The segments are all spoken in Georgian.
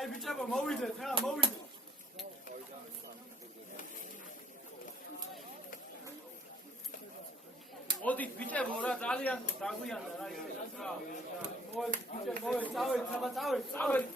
Ay biçaba mოვიდეთ რა მოვიდეთ მოდით ბიჭებო რა ძალიან დაგვიანდა რა ისე მოვიდეთ ბიჭებო მოვიდეთ წავედით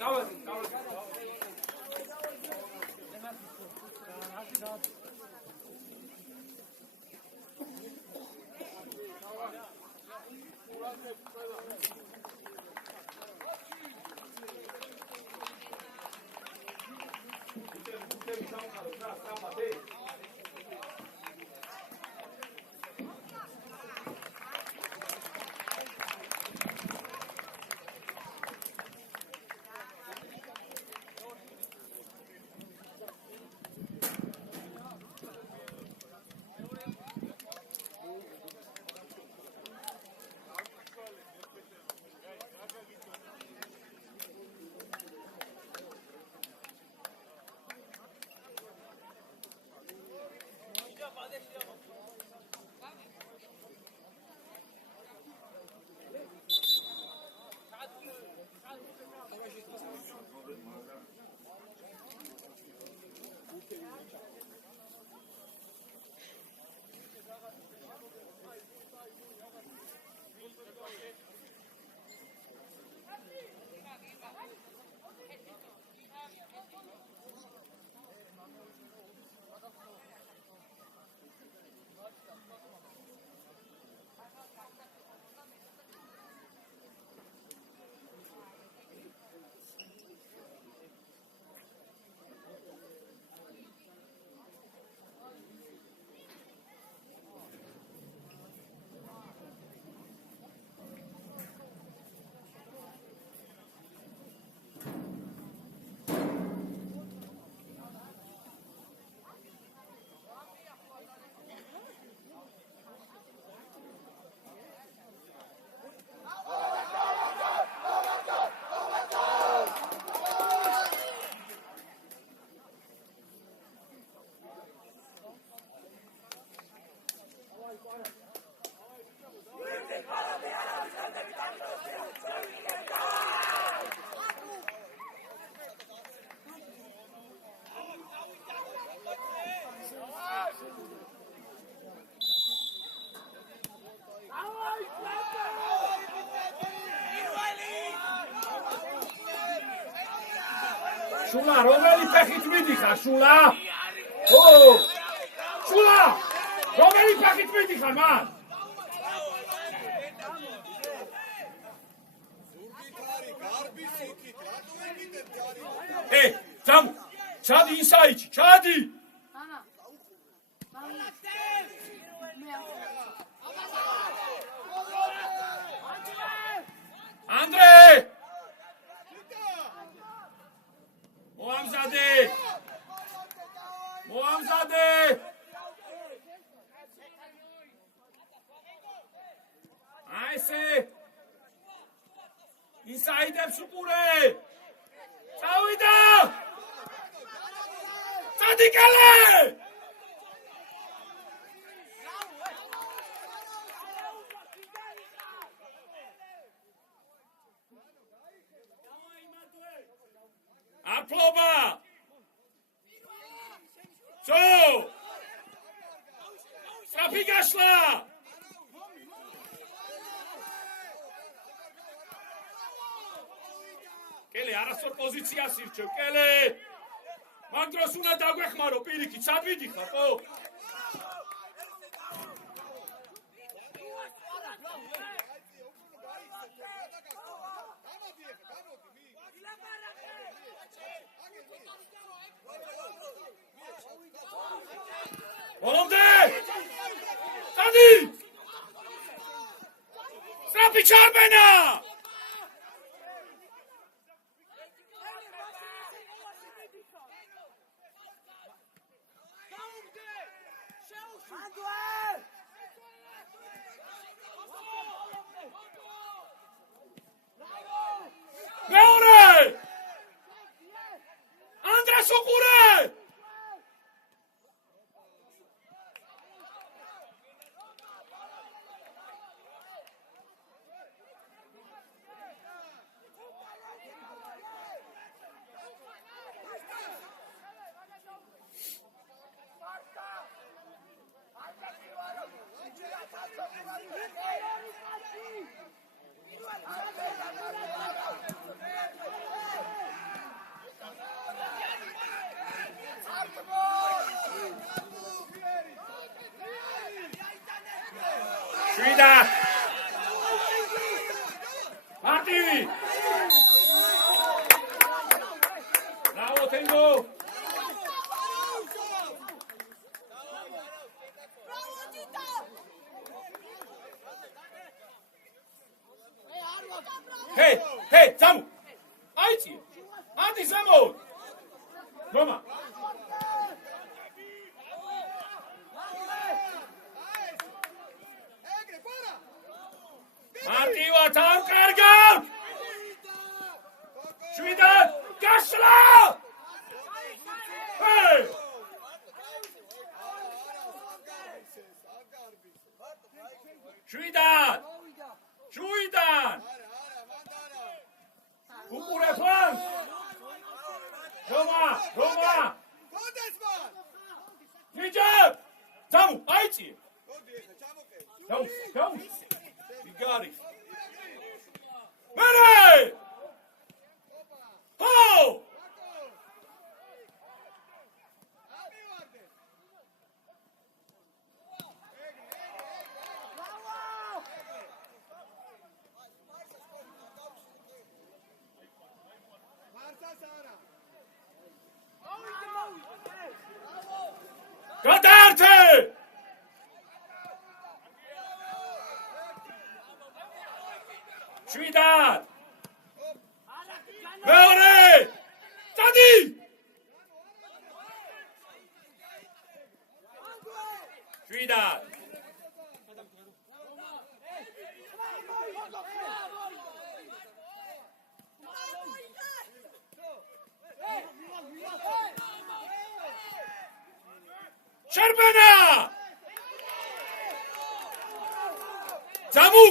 შულა რომელი ფეხით მიდიხარ შულა? ო! შულა! რომელი ფეხით მიდიხარ მან? ძამ! ჩადი ისაიჩი, ჩადი! ანდრე! მოამზადე! აისე! ისაიდებს უყურე! წავიდა! წადიკალე! აფლობა! So! Strapi gashla! Kele, arasor pozitsias irჩევ, Kele! Მაგ დროს უნდა დაგვეხმარო პირიქით, სად ვიდიხარ, ხო? Olomde! Sadi! Strapi çarmena! მეორე! ანდრეს უყურე! შვიდა! მარტივი! ბრავო თენგო! ჰეი, ძამუ! აიწიე! ადი ზამო! რომა! მარტივად არ კარგავ! შვიდად გასვლა! შვიდად! შვიდად! უყურე ფლანს! რომა! ნიჯებ! ძამუ, აიწიე! დაუ! Got it. Ready! Ho! Gadarte! შვიდად! მეორე! წადი! შვიდად! შერბენა! ძამუ!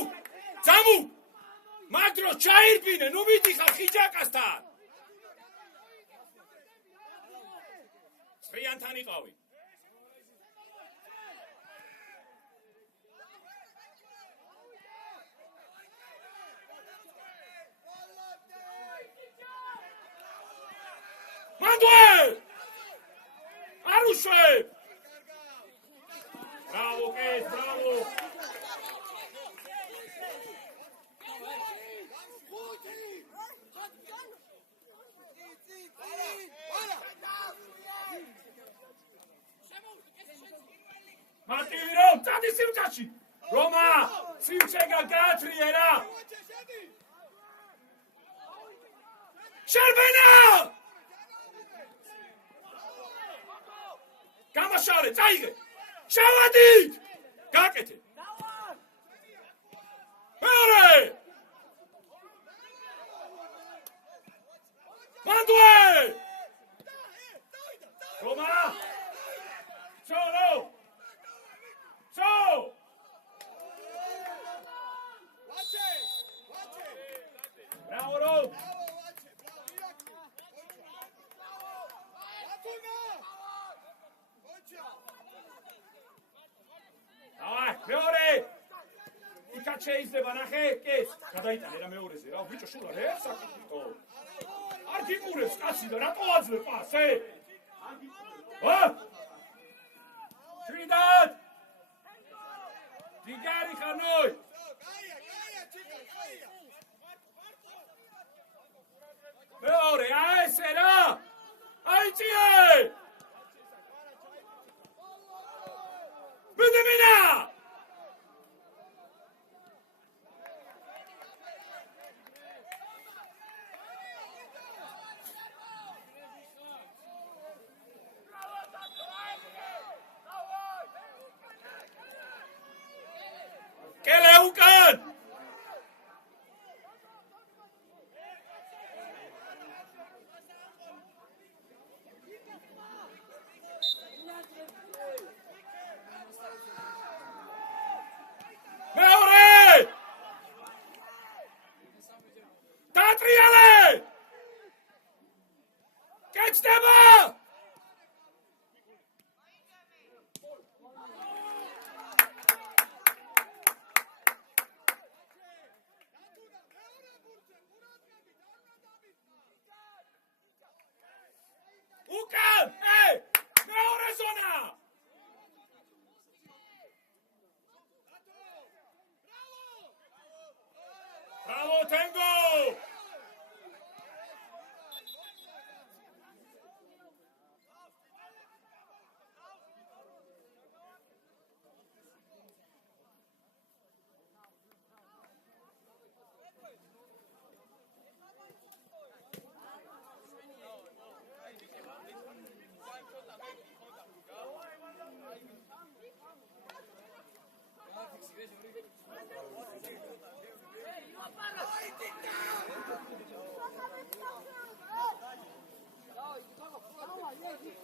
მაგდრო ჩაირბინე, ნუ მიდიხარ ხიჯაკასთან. წრიანთან იყავი. მანდვე! არ უშვებ! ბრავო, კეს, ბრავო! მარტივი რომ წადი სიმჭაში! რომა! სიმჭეგა გაათრიერა! შერბენა! გამაშალე, წაიღე! შავადით! გაკეთე! მეორე! მანდვე! რომა! ჩოლო! Bravo! Давай, მეორე! იქაც შეიძლება ნახე, კეს. გადაიტანე რა მეორეზე, რა ბიჭო შულა რა საკითხო. არ გიყურებს კაცი და რატო აძლევ პასე? ვა! შვიდად! დიგარი ხანოი! მეორე, აესე რა! აიწიე! ბედემინა! გაჩნდება! უკან! მეორე ზონა! Bravo, Tango!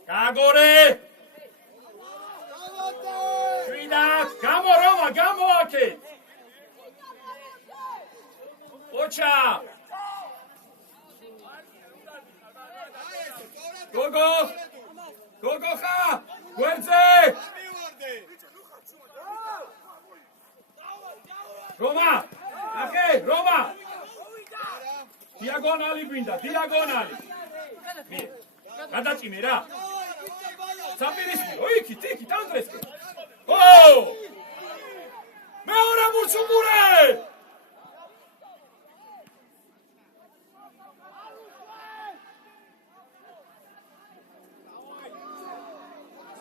Kagore! Shvida! Gamo Roma, gamo ake! Ocha! Gogo! Gogo kha! Guerze! Roma! Ake, Roma! Diagonali binda, diagonali! გადაჭიმე რა საპირისპირო ოიქი ტიკი ტანდრესკე ო მეორე მურცუგურე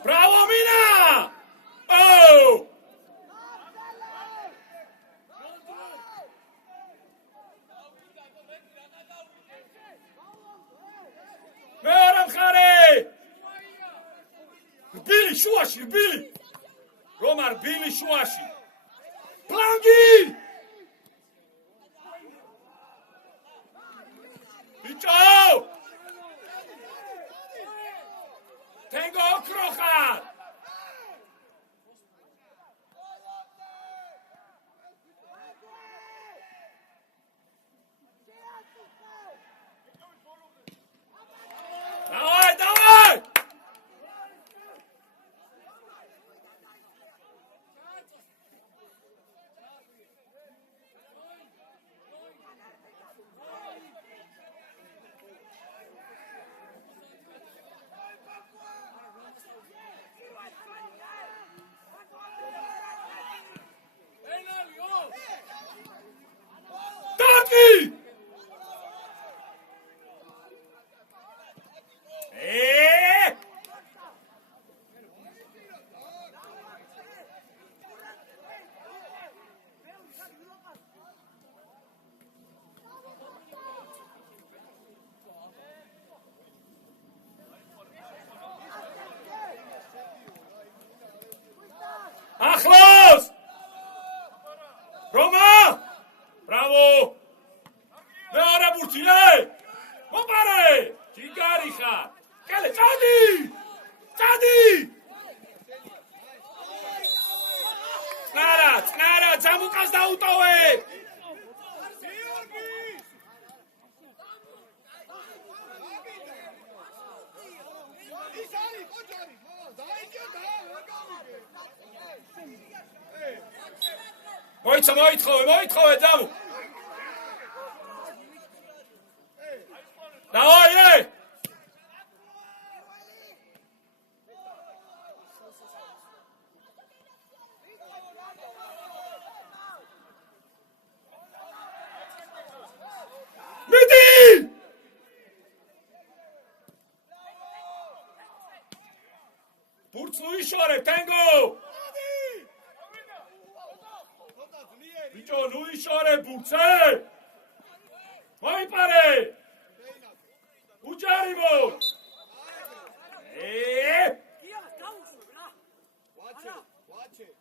ბრავო მინა ო Billy Shuashi, Billy! Romar, Billy Shuashi! Plangi! Bicho! Tango Krochar! Давай, давай! Taki! Achlos! Roma! Bravo! Meora burtile! Mopare! Chigari kha! Kale Chadi! Chadi! Nara, Jamukas dautoe! მოითხოვე ძამუ. დავაი! მიდი! ბურთს უიშორე, ტენგო! Bicho, nu ishore burtse! Moipare! Ujarimo! Watch it!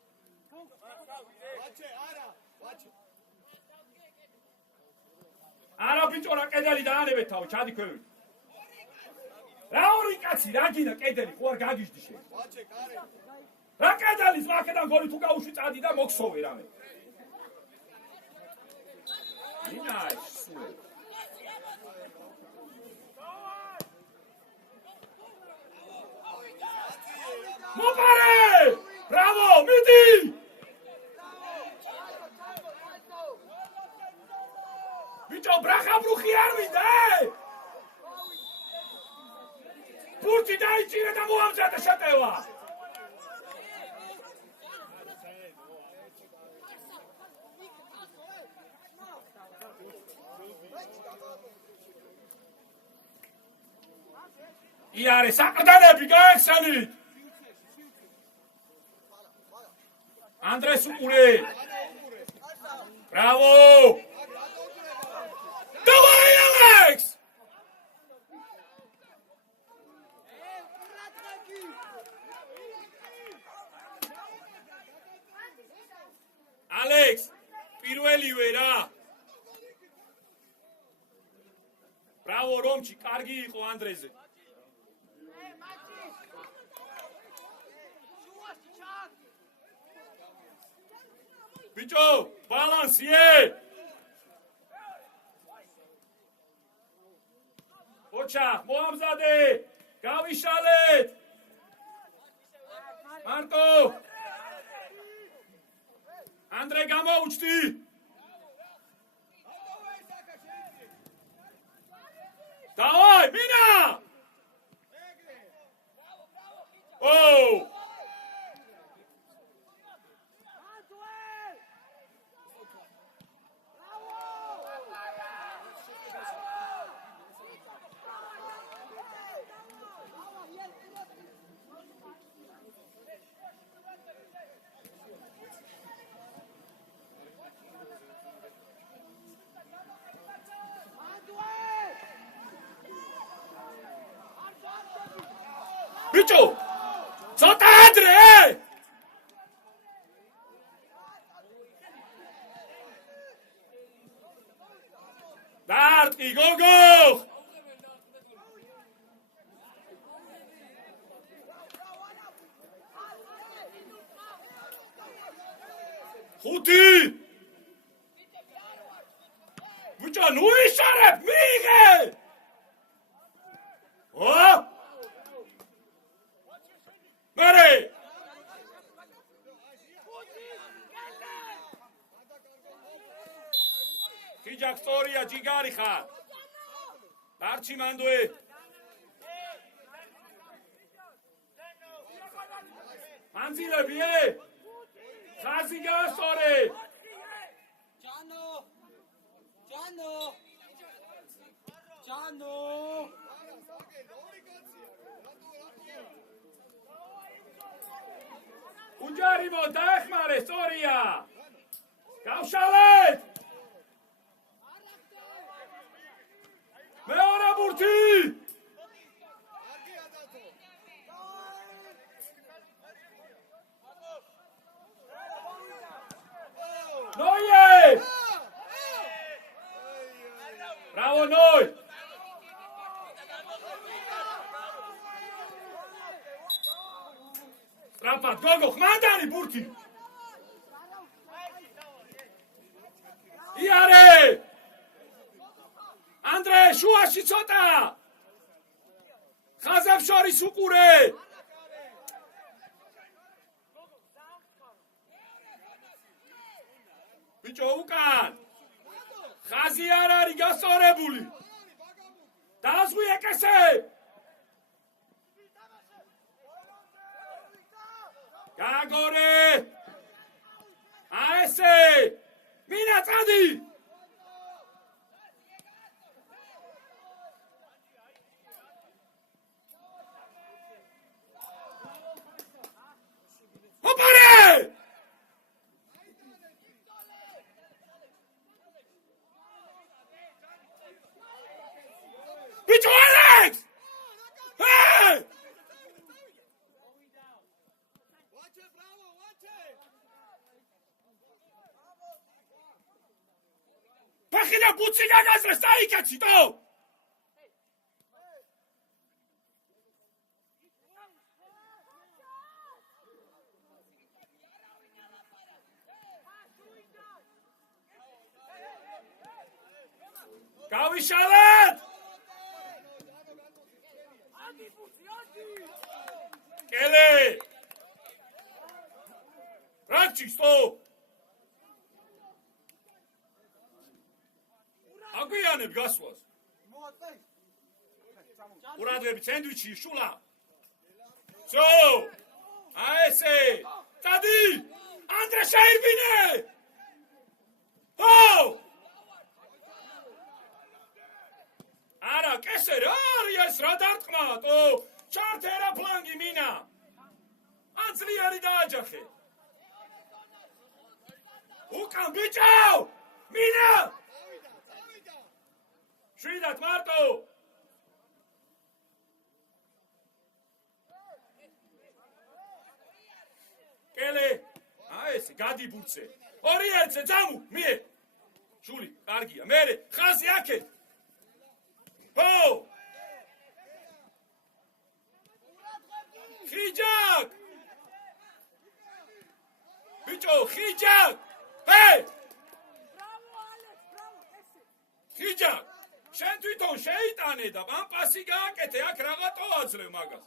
Ara bicho ra qedeli daanebe tav, chadi kvevit. Ra ori katsi, ra gina qedeli, ხო არ გაგიჟდი შენ. Watch it, კარე. რა qedelis აქედან გოლი თუ გაუშვი წადი და მოქსოვე რამე. Nice. მოპარე! ბრავო, მიდი! ბიჭო, ბრახაბრუხი არ მინდა! ბურთი დაიჭირე და მოამზადე შეტევა! იარე, საყრდენები გაეხსენით! ანდრეს უყურე! ბრავო! დავაი, ალექს! ალექს, პირველივე რა! ბრავო, რომჩი, კარგი იყო ანდრეზე! ბიჭო, ბალანსიე! ოჩა, მოამზადე! გავიშალეთ! მარტო! ანდრე გამოუჩდი! დავაი, მინა! ოუ! ბიჭო! ცოტა ადრე! დარტყი, გოგო! ხუთი! ბიჭო, ნუ იშარებ, მიიღე! მერე! ხიჯაკ სწორია, ჯიგარი ხარ! დარჩი მანდვე! მანძილები, ხაზი გაასწორე! ჯანო! უჯარიმო, დაეხმარე, სწორია! გავშალეთ! მეორე ბურთი! ნოიე! ბრავო, ნოი! სტრაფად, გოგო, ხმანდანი ბურთი! იარე! ანდრე, შუაში ცოტა! ხაზებს შორის უყურე! ბიჭო, უკან! ხაზი არ არის გასწორებული! დაზღვი ეკესე! გაგორე! აესე! მინა წადი! მოპარე! ბიჭო, ალექს! ფეხი და ბუცი გაგაზრეს, დაიკაციტო! გავიშალეთ! კელე! Rakči, stop! Aguianeb gasvas. Uradrebi sandviči, šula. So! Aese! Tadi! Andre Šairbine! Ho! Ara, keseri, aries radartqnat, o! Čartera plangi mina! Anzliari dađahe! Ukan bičau! Mina! Švidat Marto! Kele! Aese, gadi burce! Ori erce, džamu, mije! Šuli, kargija, mere, hazi ake! Ho! Hijak! Bičo, hijak! Hej! Hijak! შენ თვითონ შეიტანე და მან პასი გააკეთე, აქ რაღაცა აძლევ მაგას.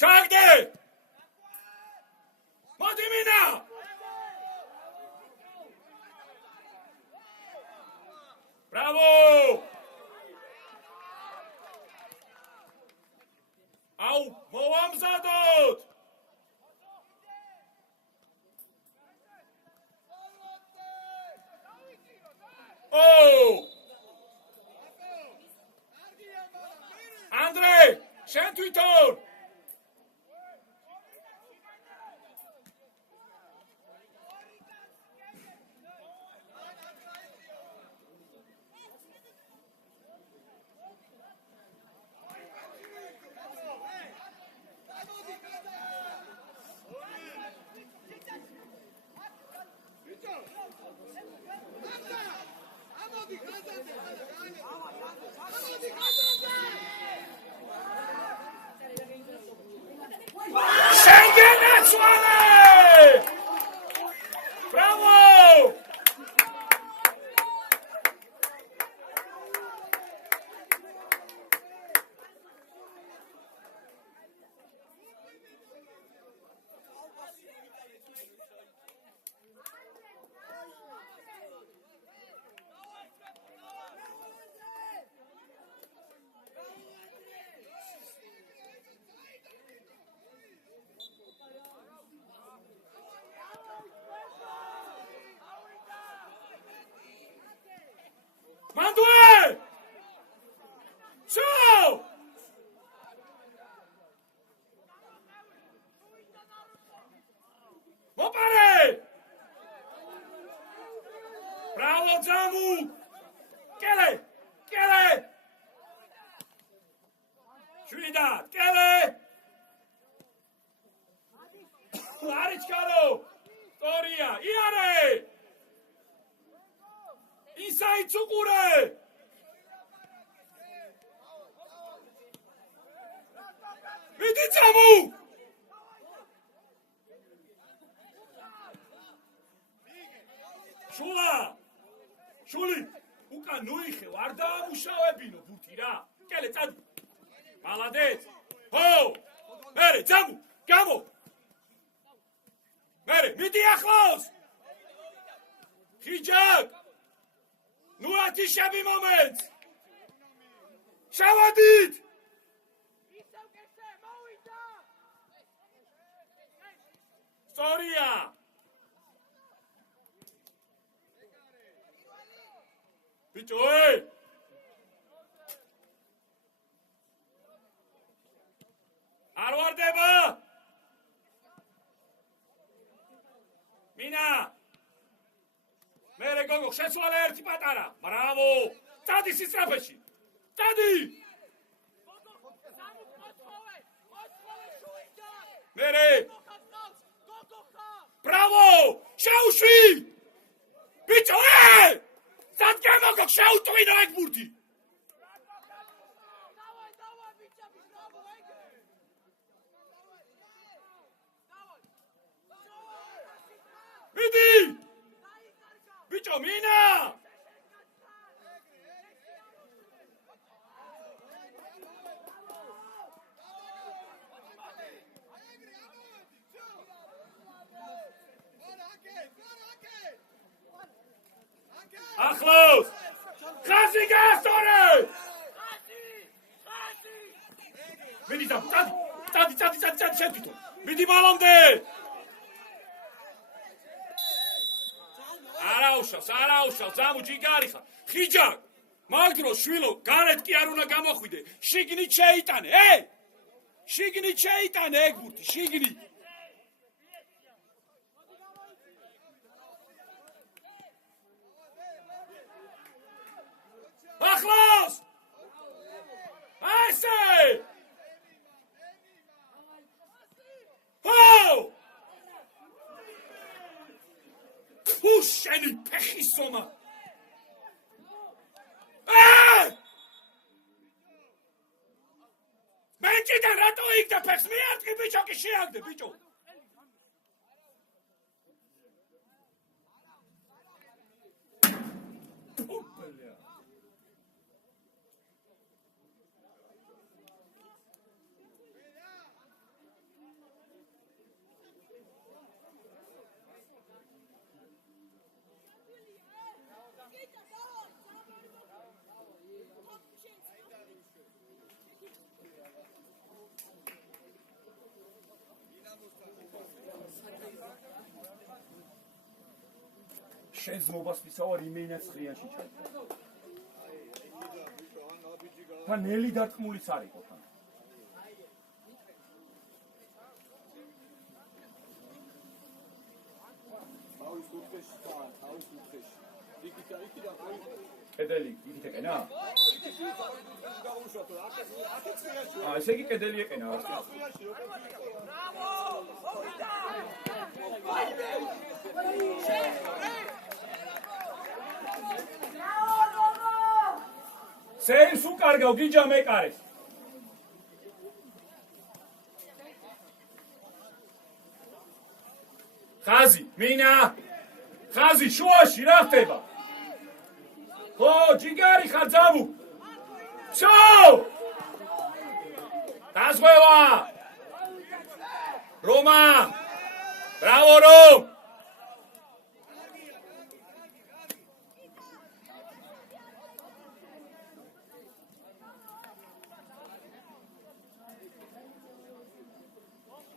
ჩაგდე! მოდი მინა! ბრავო! Au, moamzadot! Oh! Andrei, შენ თვითონ! Bravo! Mandue! So! Mopare! Bravo, Zamu! Kele! Kele! Shvidat! Kele! Arichkaro! Toria! Iare! Inside Tsukure! Vidi Zamu! Shula! Shuli! Uka nuixe, ar daamუშავებინო ბუთი რა. კელე, წადი. მალადეც. ჰო! მერე, Zamu! გამო! მერე, მიდი ახლოს! ხიჯაკ! Nu ათიშები მომენტ! შავადით! სწორია! ბიჭო, არ ვარდება! მინა! მერე გოგო, შეცვალე ერთი პატარა. ბრავო! წადი სისწრაფეში. წადი! მერე! ბრავო! შეუშვი! ბიჭო, სადგე მოგო, შეუტვინო ეგ ბურთი. მიდი! Bicho, ბიჭო, მინა! ახლავს! ხაზი გაასწორე! მიდი წადი, შეთვითო. მიდი ბალონდე! არაუშავს, ძამუ ჯიგარი ხარ. ხიჯაკ! მაგდრო შვილო, გარეთ კი არ უნდა გამოხვიდე. შიგნით შეიტანე, შიგნით შეიტანე ეგ ბურთი, შიგნით. ახლავს! ასე! შენი ფეხის ზომა. მე ჭიდან რატო იქდა ფეხს? მიარტყი ბიჭო, კი შეაგდე ბიჭო. შენს მობასვისავარ იმენაც ხრიანში ჩაიდგა. თან ნელი დარტყმულიც არ იყო თან. კედელი იქით ეყენა? ესე იგი კედელი ეყენა. სეიმს უკარგავ, გიჯა მეკარეს. ხაზი, მინა! ხაზი, შუაში, რა ხდება? ხო, ჯიგარი ხარ, ძამუ! ვსო! დაზღვევა! რომა! ბრავო, რომ!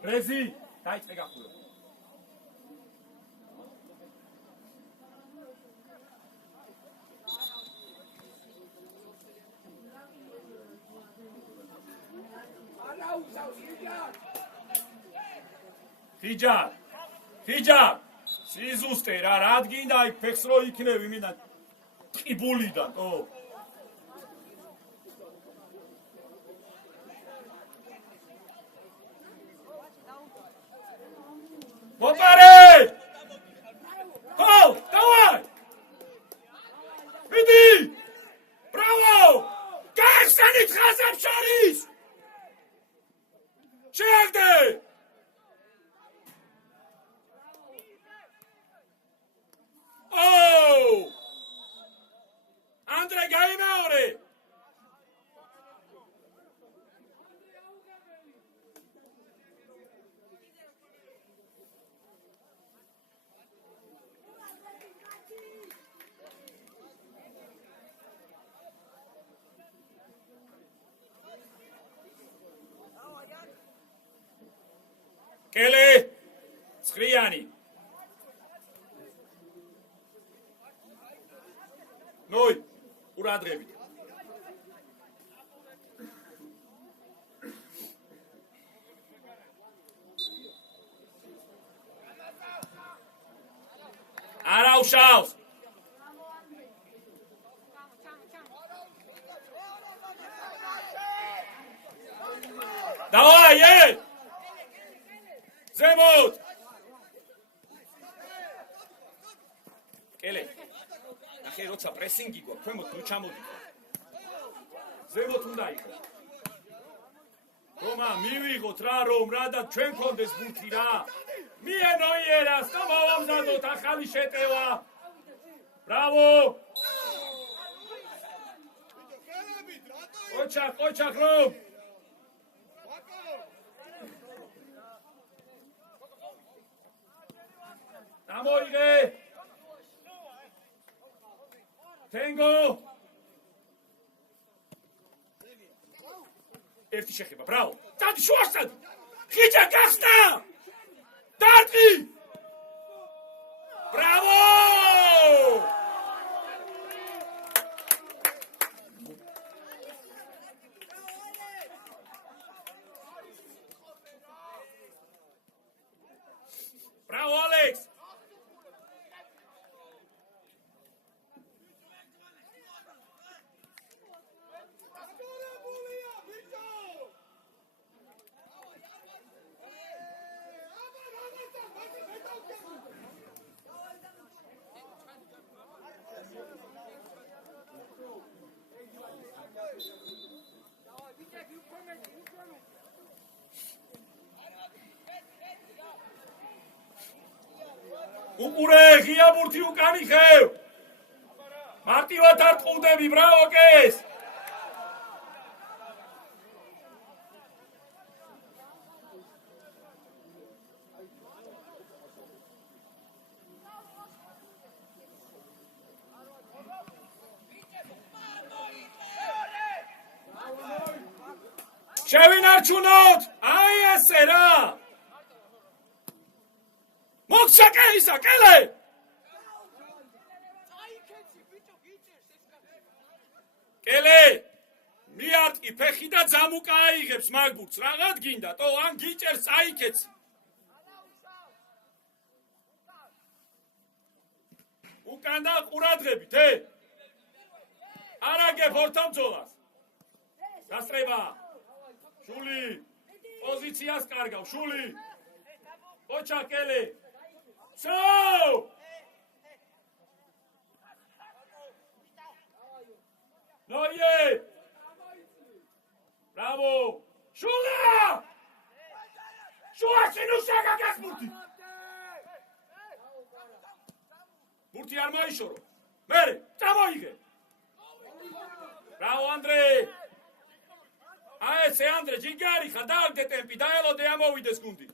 რეზი, დაიწყე გახურო. ხიჯა, სიზუსტე რა, რადგინდა იქ ფეხს რო იქნევი მინდა ტყიბულიდან, მოპარე! ხო, დავაი! მიდი! ბრავო! გაიხსენით ხაზებს შორის! შეაგდე! ანდრე გაიმეორე! კელე! ცხრიანი! ნოი, ყურადღებით. არაუშავს. დავაი! ზემოთ! კელე! ახე როცა პრესინგი გვაქვს, ქვემოთ ნუ ჩამოდით. ზემოთ უნდა იყოს. რომა, მივიღოთ რა რომ რა და ჩვენ გქონდეს ბურთი რა. მიენოიერას და მოვამზადოთ ახალი შეტევა. Bravo! Očak, Rom! Damoige! Tengo! ერთი შეხება, ბრავო! დადი შუასად! ხიჭა გახსნა! დადი! ბრავო! Bravo, Alex! უყურე ღია ბურთი უკანი ხევ მარტივად არ ტყუდები ბრავო კეს შევინარჩუნოთ აი ესე რა მოხსაკე ისაკელე კელე მიარტყი ფეხი და ძამუკა აიღებს მაგბურთს რაღაც გინდა თო ან გიჭერს წაიქეცი უკან და ყურადღებით არაგებ ორთამძოლას გასწრება შული პოზიციას კარგავ შული ოჩა კელე So! No yet! Bravo! Shula! Shula sinu shaka gas burti! Burti ar maishoro. Mere, tavoige! Bravo Andre! Ae se Andre jigari khadal de tempi daelo de amovides gundi.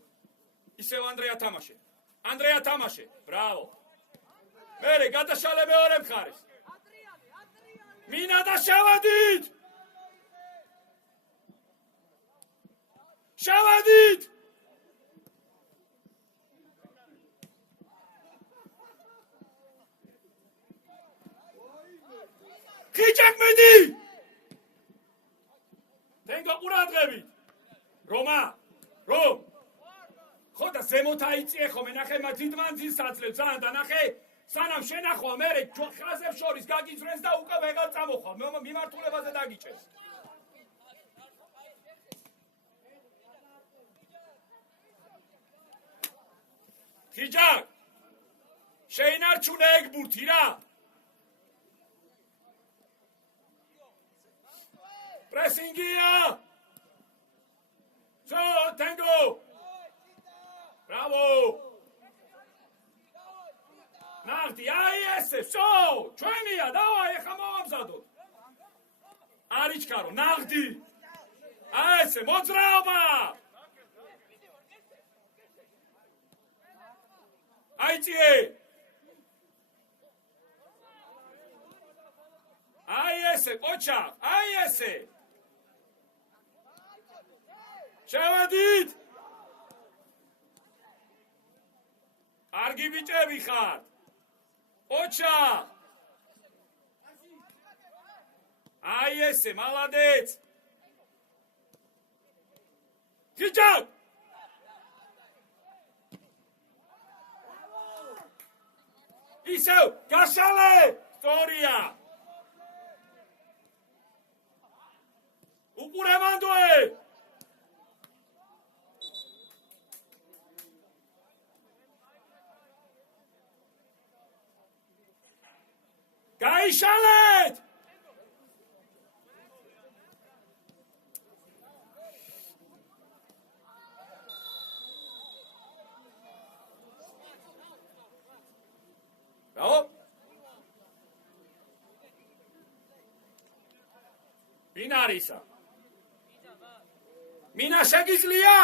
Iseo Andrea tamashe. Andrea Tamashe, bravo. Mere, გადაშალე მეორე მხარეს. მინა და შევედით! შევედით! ხიჭაკ მედი! თენგო ყურადღებით. რომა, რომ ხოდა ზემოთ აიწიე ხომ ნახე მათ დიდმანძილს აძლევს ძალიან და ნახე სანამ შენახვა მე ხაზებს შორის გაგიძრენს და უკვე ვეღარ წამოხვალ მიმართულებაზე დაგიჭერს ხიჭაკ შეინარჩუნე ეგ ბურთი რა პრესინგია სო ტენგო Bravo! Nagdi, ai esse, so! Ჩვენია, დავაი, ხა მოვამზადოთ. არიჩქარო, ნაღდი. აი ესე, მოძრაობა! აიწიე! აი ესე, ყოჩა, აი ესე! შევედით! არგი ბიჭები ხარ. ოჩა. აი ესე, მალადეც. ხიჭაკ. ისევ, გაშალე, სწორია. უყურე მანდოე. გაიშალეთ! Bravo! ვინ არისა? მინა შეგიძლია?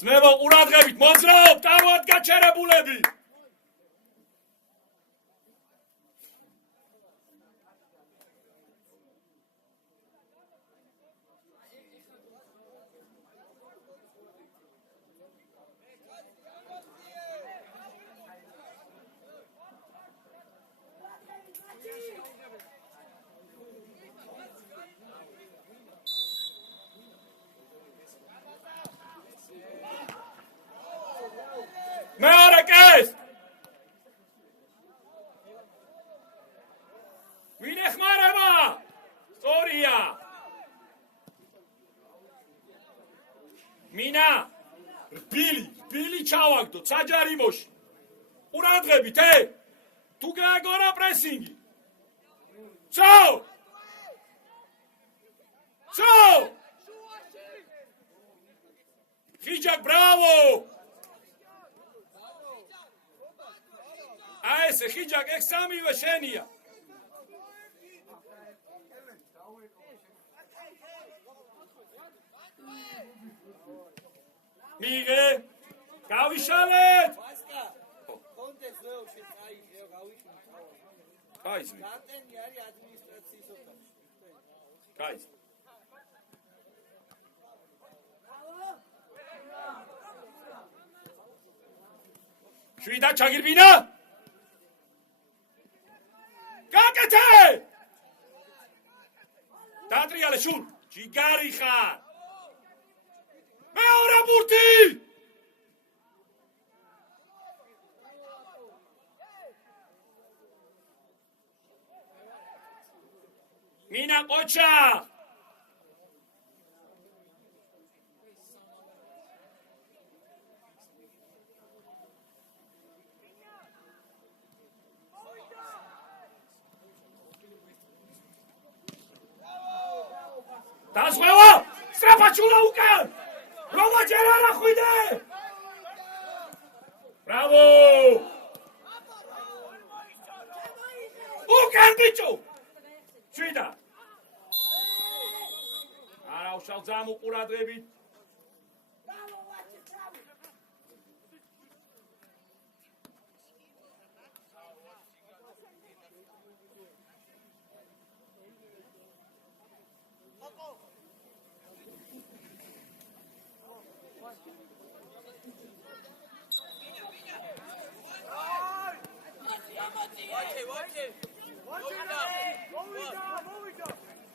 ძმებო, ყურადღებით, მოძრაობ, თავად გაჩერებულები. მეორე კეს! ვინ ეხმარება? სწორია. მინა, რბილი ჩავაგდოთ საჯარიმოში. ყურადღებით, თუ გააგორა პრესინგი. ცო! ხიჯაკ, ბრავო! ესე ხიჯაკ, ეგ სამივე შენია. მიგე, გავიშალეთ. კაიზმი. კაიზმი. შვიდა ჩაგირბინა? გაკეთე! დაატრიალე შურ, ჯიგარი ხარ. მეორე ბურთი! მინა ყოჩა! დასვევა! სტრაფაჩულა უკან! რომა ჯერ არ ახვიდე! ბრავო! უკან ბიჭო! შვიდა! არა უშავ ძამ უყურადღებით.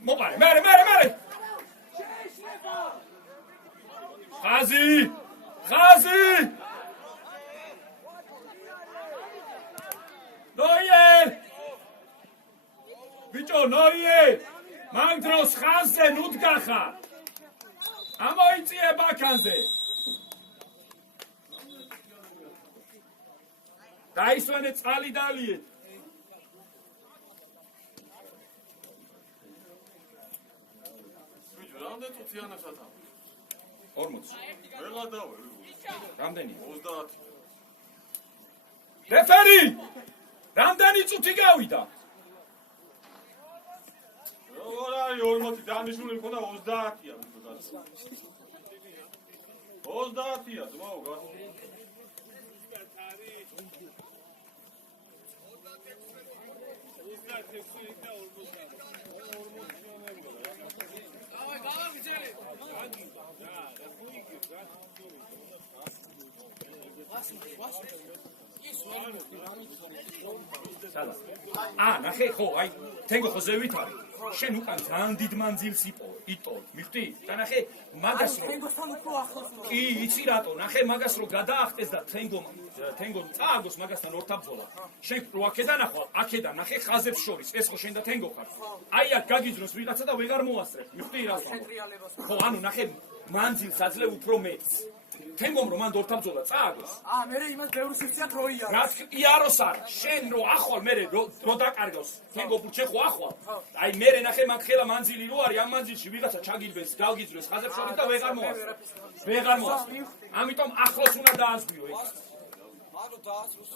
მოვარე, მერე! ხაზი! ნოიე! ბიჭო, ნოიე! მაგ დროს ხაზზე ნუდგა ხარ. ამოიწიე ბაქანზე. დაისვენე წყალი დალიეთ. რამდენი წუთიანა სათა? 40. ყველა დავე. რამდენი? 30. რეფერი! რამდენი წუთი გავიდა? როგორ არის 40 დანიშნული მქონდა 30-ია. 30-ია, ძმაო, გასული. ნახე ხო, აი, თენგო ხო ზევით არის. შენ უკან ძალიან დიდ მანძილს იტოლ, მიხდი? და ნახე, მაგას რომ თენგოსთან უფრო ახლოს. კი, იცი რატო? ნახე, მაგას რომ გადაახტეს და თენგომ წააგოს მაგასთან ორთაბძოლა. შენ რო აქედან ახვალ, აქედან ნახე ხაზებს შორის, ეს ხო შენ და თენგო ხარ. აი აქ გაგიძროს ვიღაცა და ვეღარ მოასწრებ. მიხდი რას ვამბობ? ხო, ანუ ნახე, მანძილს აძლევ უფრო მეტს. თენგომ რომ მანდ ორთაბძოლა წააგოს. მე იმას ბევრი სიციათ რო იარო. რაც იაროს არა, შენ რო ახვალ მე რო დაკარგოს. თენგო ბურჩე ხო ახვალ. აი მე ნახე მაგ ხელა მანძილი რო არის, ამ მანძილში ვიღაცა ჩაგილბეს, გავგიძროს ხაზებს შორის და ვეღარ მოასწრებ. ვეღარ მოასწრებ. ამიტომ ახლოს უნდა დაასგვიო ეს. მარტო დაასროს.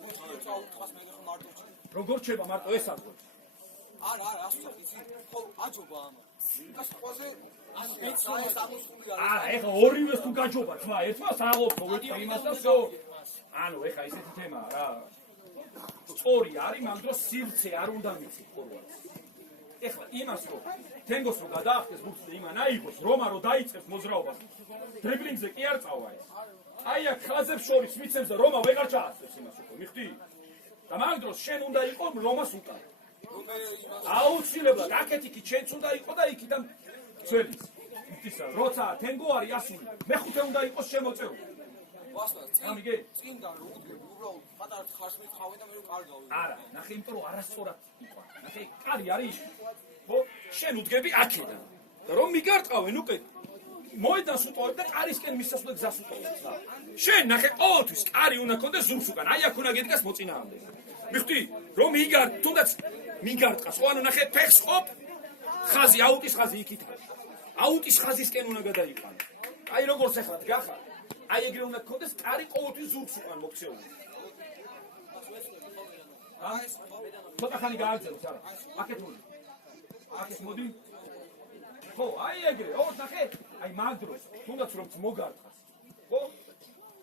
მოიწევ წაუთხას მე ხო მარტო. როგორ ჩება მარტო ეს აღო? არა, ასე იცი. ხო, აჯობა ამა. ის ყველაზე ეხა ორივეს თუ გაჯობა ძმა, ერთმას აღოფო ვეთქვა იმას და всё. ანუ ეხა ისეთი თემაა რა. სწორი არის, მაგ დროს სივრცე არ უნდა მიცი ფორვარდს. ეხლა იმას რომ თენგოს რო გადაახტეს ბურთზე იმან აიღოს, რომა რო დაიწყებს მოძრაობას. დრიბლინგზე კი არ წავა ეს. აი აქ ხაზებს შორის მიცემს და რომა ვეღარ ჩაასწრებს იმას უკვე, მიხდი? და მაგ დროს შენ უნდა იყო რომას უკან. აუცილებლად აქეთ იქით შენც უნდა იყო და იქიდან ძველის. ისა როცა თენგო არის ასული, მეხუთე უნდა იყოს შემოწეული. ვასწავლე, წინდან რო უდგები, უბრალოდ პატარა ხარშმით ხავე და მე რო კარგავი. არა, ნახე, იმიტომ რომ არასწორად იყო. ნახე, კარი არის. ხო, შენ უდგები აქედან. და რომ მიგარტყავენ უკვე მოედანს უტოვებ და კარისკენ მისასვლე გზას უტოვებ. შენ ნახე, ყოველთვის კარი უნდა კონდეს ზურგს უკან. აი აქ უნდა გედგას მოწინააღმდეგ. მიხდი, რომ თუნდაც მიგარტყას. ხო, ანუ ნახე, ფეხს ყოფ, ხაზი, აუტის ხაზი იქით არის. აუტის ხაზისკენ უნდა გადაიყვანო. აი როგორც ახლა დგახარ. აი ეგრე უნდა გქონდეს კარი ყოველთვის ზურგს უკან მოქცეული. ცოტა ხანი გააგზავნოს არა. აქეთ მოდი. აქეთ მოდი. ხო, აი ეგრე. ოღონდ ნახე, აი მაგ დროს თუნდაც რომ მოგარტყას. ხო?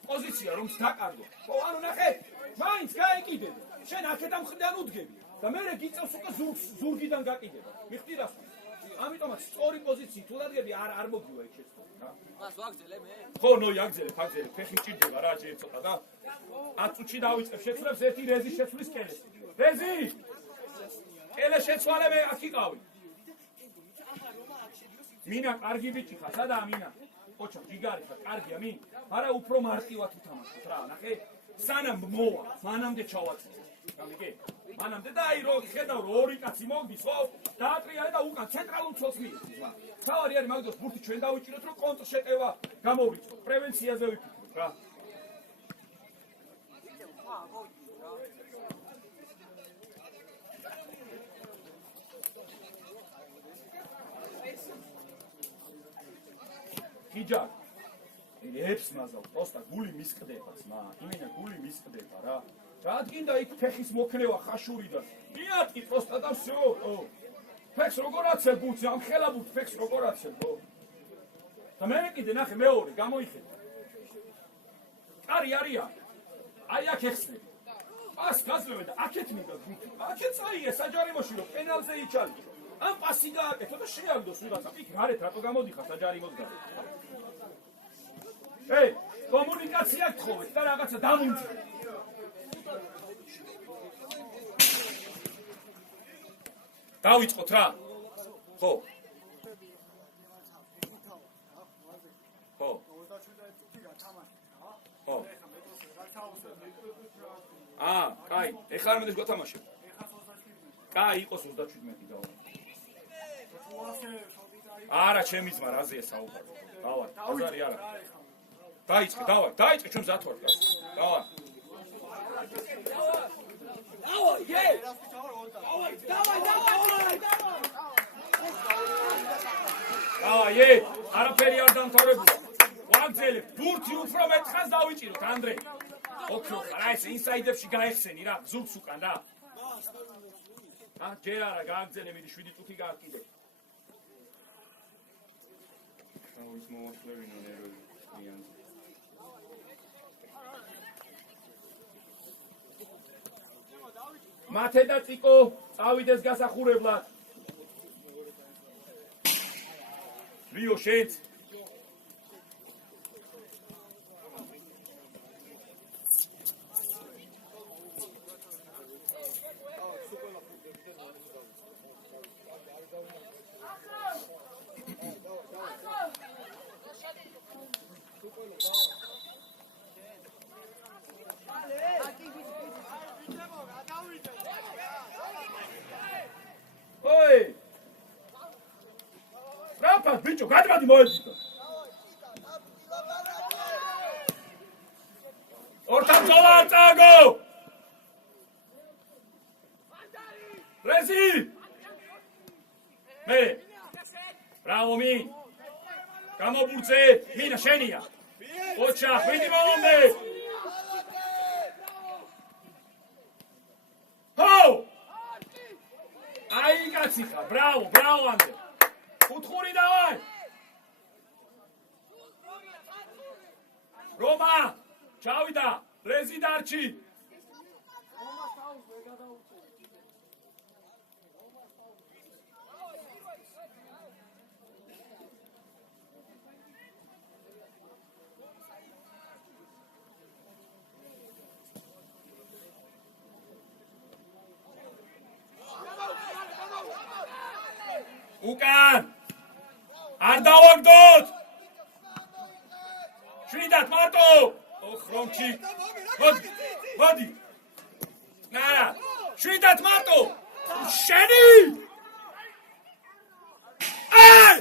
პოზიცია რომ დაკარგო. ხო, ანუ ნახე, მაინც გაეკიდებ. შენ აქედან მხრიდან უდგები და მე გიწევს უკვე ზურგიდან გაკიდება. მიხდი რას? ამიტომაც სწორი პოზიციით თუ დადგები არ მოგივა იქ შეცდომა რა. მას ვაგზელე მე? ხო, აგზელებ, ფეხი მჭირდება რა ჯერ ცოტა და 10 წუთში დავიწყებ შეცვლებს ერთი რეზის შეცვლის კელეს. რეზი! კელეს შეცვალე მე აქ იყავი. მინა კარგი ბიჭი ხარ, სადაა მინა? ოჩა, ჯიგარი ხარ, კარგია მინ. მაგრამ უფრო მარტივად უთამაშოთ რა, ნახე. სანამ მოვა, მანამდე ჩავაწევ. გამიგე? მანამდე და აი რო ხედავ რომ ორი კაცი მოგდის, ხო? დაატრიალე და უკან ცენტრალურ ცოლს მიიწვის. თავარი არის მაგ დროს ბურთი ჩვენ დავიჭიროთ რომ კონტრშეტევა გამოვრიცხოთ. პრევენციაზე ვიფიქროთ რა. გიჯა ებს მაზალ, პროსტა გული მისყდება ძმა. იმენა გული მისყდება რა. რადგინდა იქ ფეხის მოქნევა ხაშური და მიატკი პროსტა და всё. ფეხს როგორ აცებ ბურთზე, ამ ხელა ბურთ ფეხს როგორ აცებ, ხო? და მე კიდე ნახე მეორე გამოიხედა. კარი არია. აი აქ ეხსნები. პას გაზლევე და აქეთ მიგა ბურთი. აქეთ წაიღე საჯარიმოში რომ პენალზე იჩალიშო. ამ პასი გააკეთო და შეაგდოს ვიღაცა. იქ გარეთ რატო გამოდიხარ საჯარიმოს გარეთ? კომუნიკაცია გთხოვეთ და რაღაცა დამუნჯე. დავიწყოთ რა. ხო. ხო. ხო. კაი, ეხლა არ მედეს გათამაშებ. კაი, იყოს 37 დავა. არა, ჩემი ძმა, რაზეა საუბარი. დავა, აზარი არა. დაიწყე, დაიწყე ჩვენ მზად ვართ. დავა. დავაი, არაფერი არ დამთავრებულა. ვაგზელებ, ბურთი უფრო მეტხანს დავიჭიროთ, ანდრე. ოქრო, რა ეს ინსაიდებში გაეხსენი რა, ზურგს უკან რა. ჯერ არა, გააგზელე, მიდი 7 წუთი გააკიდე. ის მოვასწრებინო ნერვები. მათე და წიკო წავიდეს გასახურებლად. ლიო შენც მოდი მოედიტო. ორთან ბრძოლა არ წააგო. რეზი. მე. ბრავო მი. გამობურცე, მინა შენია. ოჩა, ხვიდი მომდე. ჰო! აი კაცი ხარ, ბრავო, ბრავო ანდრე. კუთხური დავაი. რომა, ჩავიდა, რეზი დარჩი. უკან არ დავაგდოთ შვიდათ მარტო ოხ რომჩი მოდი ნარა შვიდათ მარტო შენი აი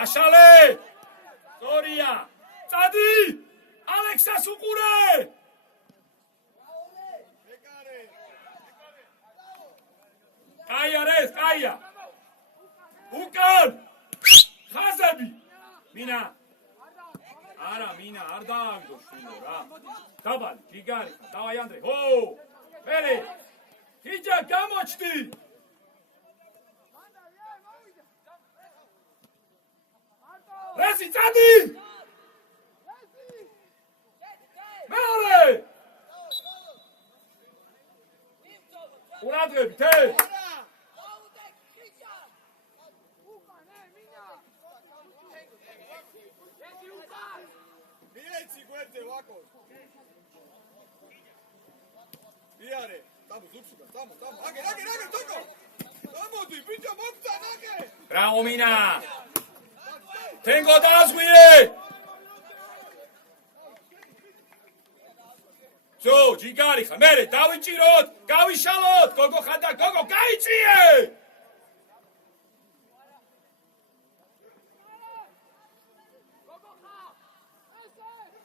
გაშალე სორია წადი ალექსას უყურე კაია რეს კაია უკან ხაზები მინა არა მინა არ დააგდო შვილო რა დაბალი გიგარი დავაი ანდრე ჰო მერე გიჯა გამოჩდი რეზი წადი მეორე ურადღები თე მიეცი გვერდზე ვაკო იარე დამო ზუგსუგა დამო აგე თოკო გამოდი ბიჭო მოგცა ნაგე ბრავო მინა თენგო დაზღვიე ზო ჯიგარი ხა მერე დავიჭიროთ გავიშალოთ გოგო ხანდა გოგო გაიწიე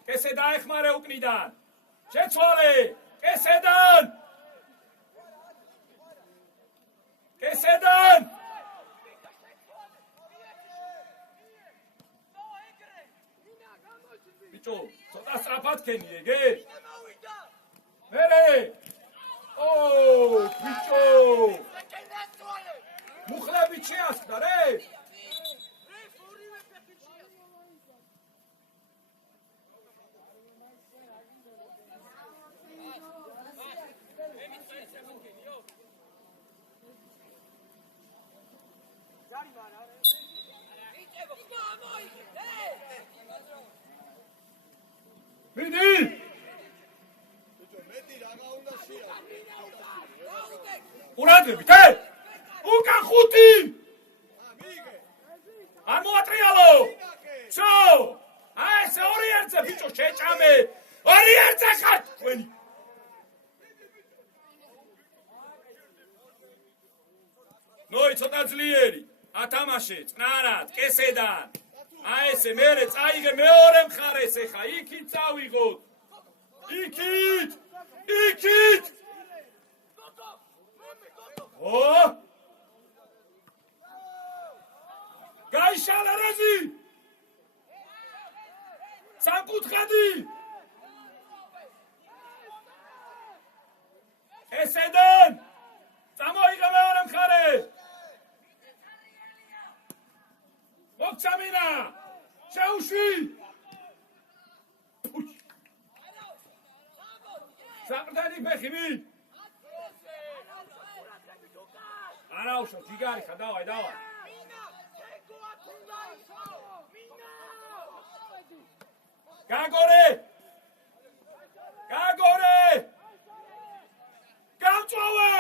კესე დაეხმარე უკნიდან შეცვალე კესედან ბიჭო ცოტა სწრაფად ქენი ეგე მერე ო ბიჭო მუხლები შეასხდა რე მიდი ურადები თე უკან ხუთი არ მოატრიალო შო აი ეს ორი ერთზე ბიჭო შეჭამე ორი ერთზე ხარ თქვენი ნოი ცოტა ძლიერი ათამაშე წნარად კესედან აი ესე მერე წაიგე მეორე მხარეს ეხა იქით წავიღოთ იქით ო გაიშალა რეზი სამკუთხედი ესედან წამოიღე მეორე მხარეს მოგცამინა შეუშვი საყრდენი ფეხი მი არაუშო ჯიგარი ხა დავაი გაგორე გამწვავე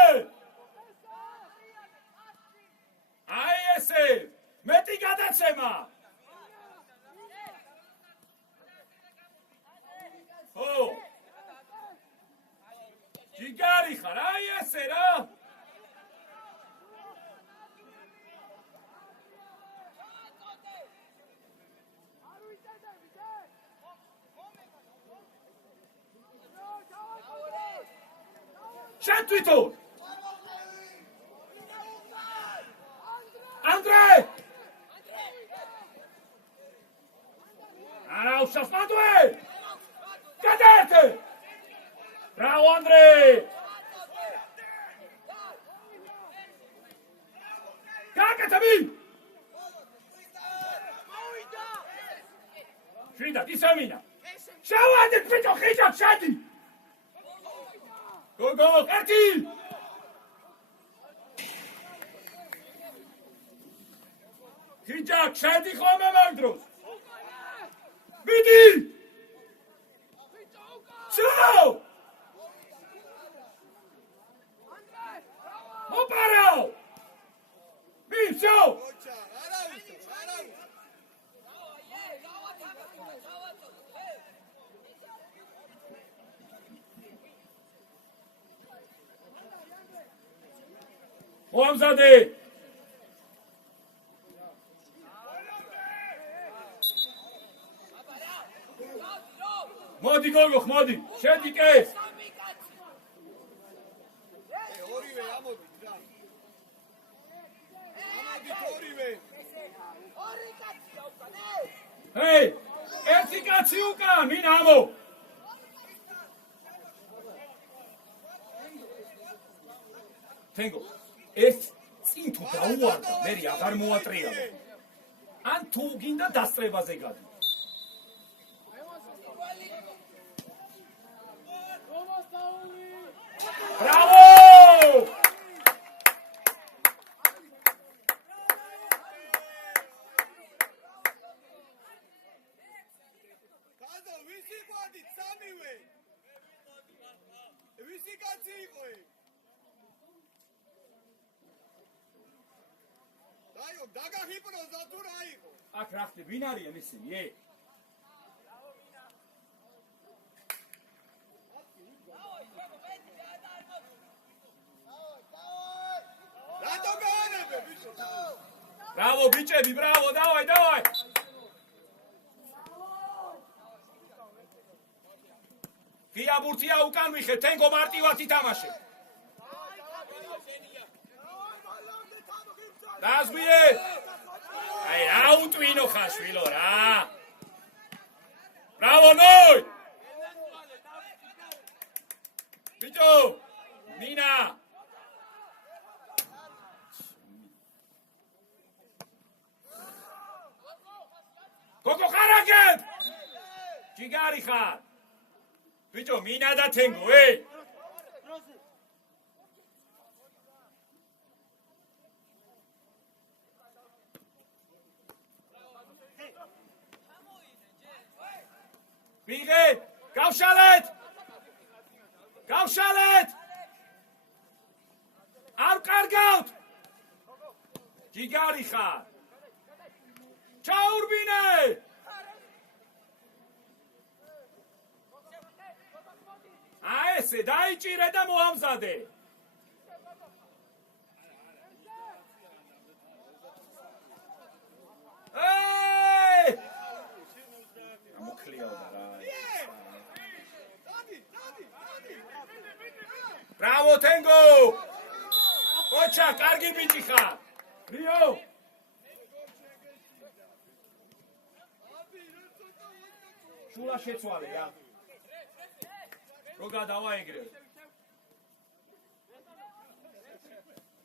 ხარ, აი ესე რა. შენ თვითონ ანდრე არა უშავს მადვე გადაერთე ბრავო ანდრე გაკეთები შვიდად ისამინა შავადეთ ბიჭო ხიჭად შედი გოგო ერთი ხიჭად შედი ხოლმე მაგ დროს მიდი ჩაო მოპარაო მისო ოჩა არავის მოამზადე მოდი გოგო მოდი შედი კეს ორივე ამოდი რა ამოდი ორივე ჰეი ერთი კაცი უკან მინ ამო თენგო ეს წინ თუ დაუვარდა მერი აღარ მოატრიალა ან თუ გინდა დასწრებაზე გადი Bravo! Tado, visi guardi, samiwe. Visi kacsi იყო. დაიო, დაგაჰიპნოზა თუ რა იყო? აქ რა ხდება? ვინ არიან ისინი? Bravo, bicebi, bravo, давай, давай! Ღია ბურთია უკან ვიხე, თენგო მარტივად ითამაშე. დაზღვიე! აი, რა უტვინო ხაშვილო რა! Bravo, noi! ბიჭო, მინა! გოგო ხარაგებ! ჯიგარი ხარ! ბიჭო, მინა და თენგო, ვიღე, გავშალეთ! გავშალეთ! არ კარგავთ! ჯიგარი ხარ! ჩაურბინე! ესე დაიჭირე და მოამზადე. ეი! მოკლიაოდა რა. Bravo Tengo! ოჩა, კარგი ბიჭი ხარ. რიო! შულა შეცვალე რა. რო გადავაეგრე.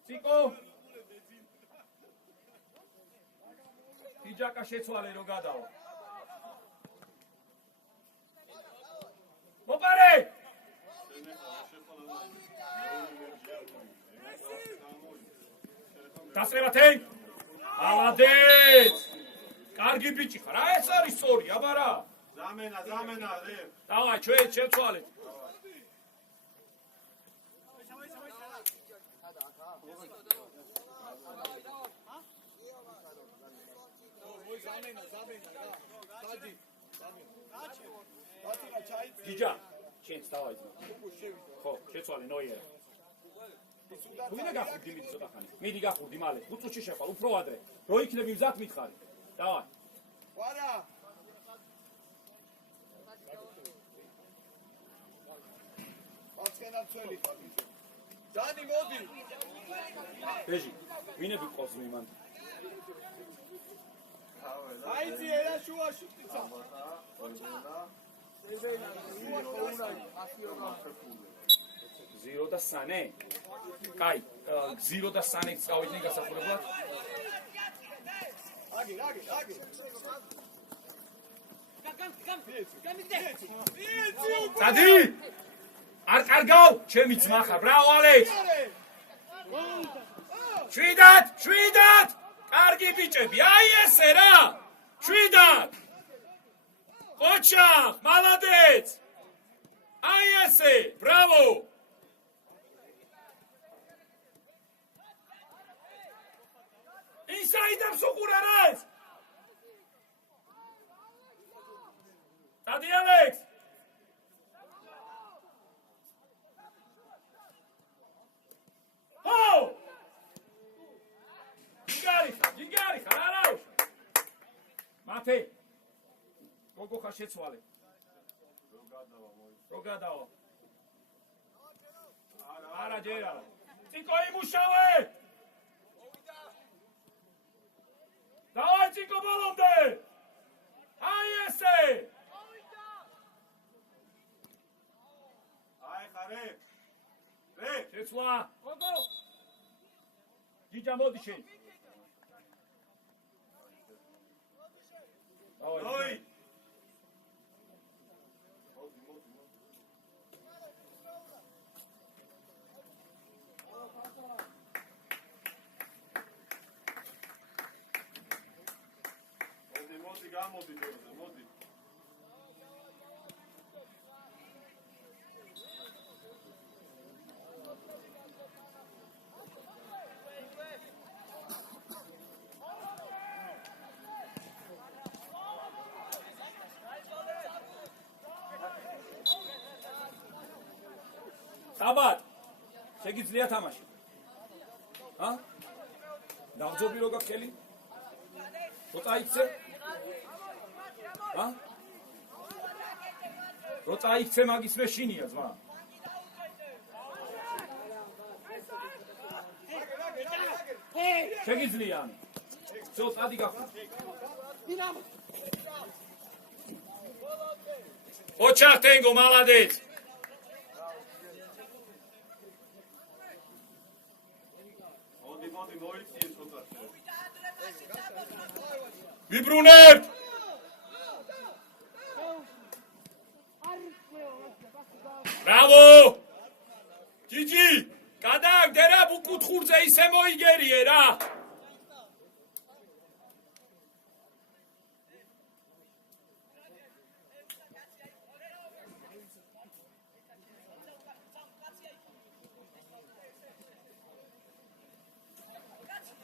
ციკო. იჯაკა შეცვალე რო გადავა. მოპარე! დასრება თენ. ალადეც! კარგი ბიჭი ხარ. რა ეს არის სწორი, აბარა? ზამენა, რე. დავაი, ჩვენ შეცვალეთ. გიჯა, შენც დავაი. ხო, შეცვალე ნოიერა. ვინმე გახურდი მიდი ცოტა ხანი. მიდი გახურდი მალე. 5 წუთში შეყვალ, უფრო ადრე. რო იქნები მზად მითხარი. დავარ. ვარა. აცხენა წელი ხარ. დანი მოდი. ბეჟი, ვინები ყავს მიმან? აიცი ერა შუაში ტიცა. ზირო და სანე. კაი, ზირო და სანე წავიდნენ გასახურებლად. აგი. დადი! არ კარგავ, ჩემი ძმა ხარ. ბრავო ალექს. შვიდად! კარგი ბიჭები, აი ესე რა! შვიდად! ოჩახ, მალადეც! აი ესე, ბრავო! ინსაიდებს უყურ არას! დადი ალექს! ო! გიგარი ხარ, არა! მაფე! გოგო ხარ შეცვალე. რო გადავა. არა ჯერ არა. ციკო იმუშავე! დავაი ციკო ბოლომდე! აი ესე! აი ხარე. შეცვლა! გოგო! გიჯა მოდი შენ. დავაი. გამოდი დეზე, მოდი. საბად, შეგიძლია თამაში. ჰა? დავძობი რო გაქვს ხელი? როცა იქცე? ჰა? როცა იქცე მაგის მე შინია ძმა. შეგიძლია. всё, წადი გახდა. ოჩახ თენგო, მალადეც. მოდი მოიწიე ცოტა. ვიბრუნებთ! ბრავო! ჯიჯი, გადააგდე რა ბუკუთხურზე ისე მოიგერიე რა!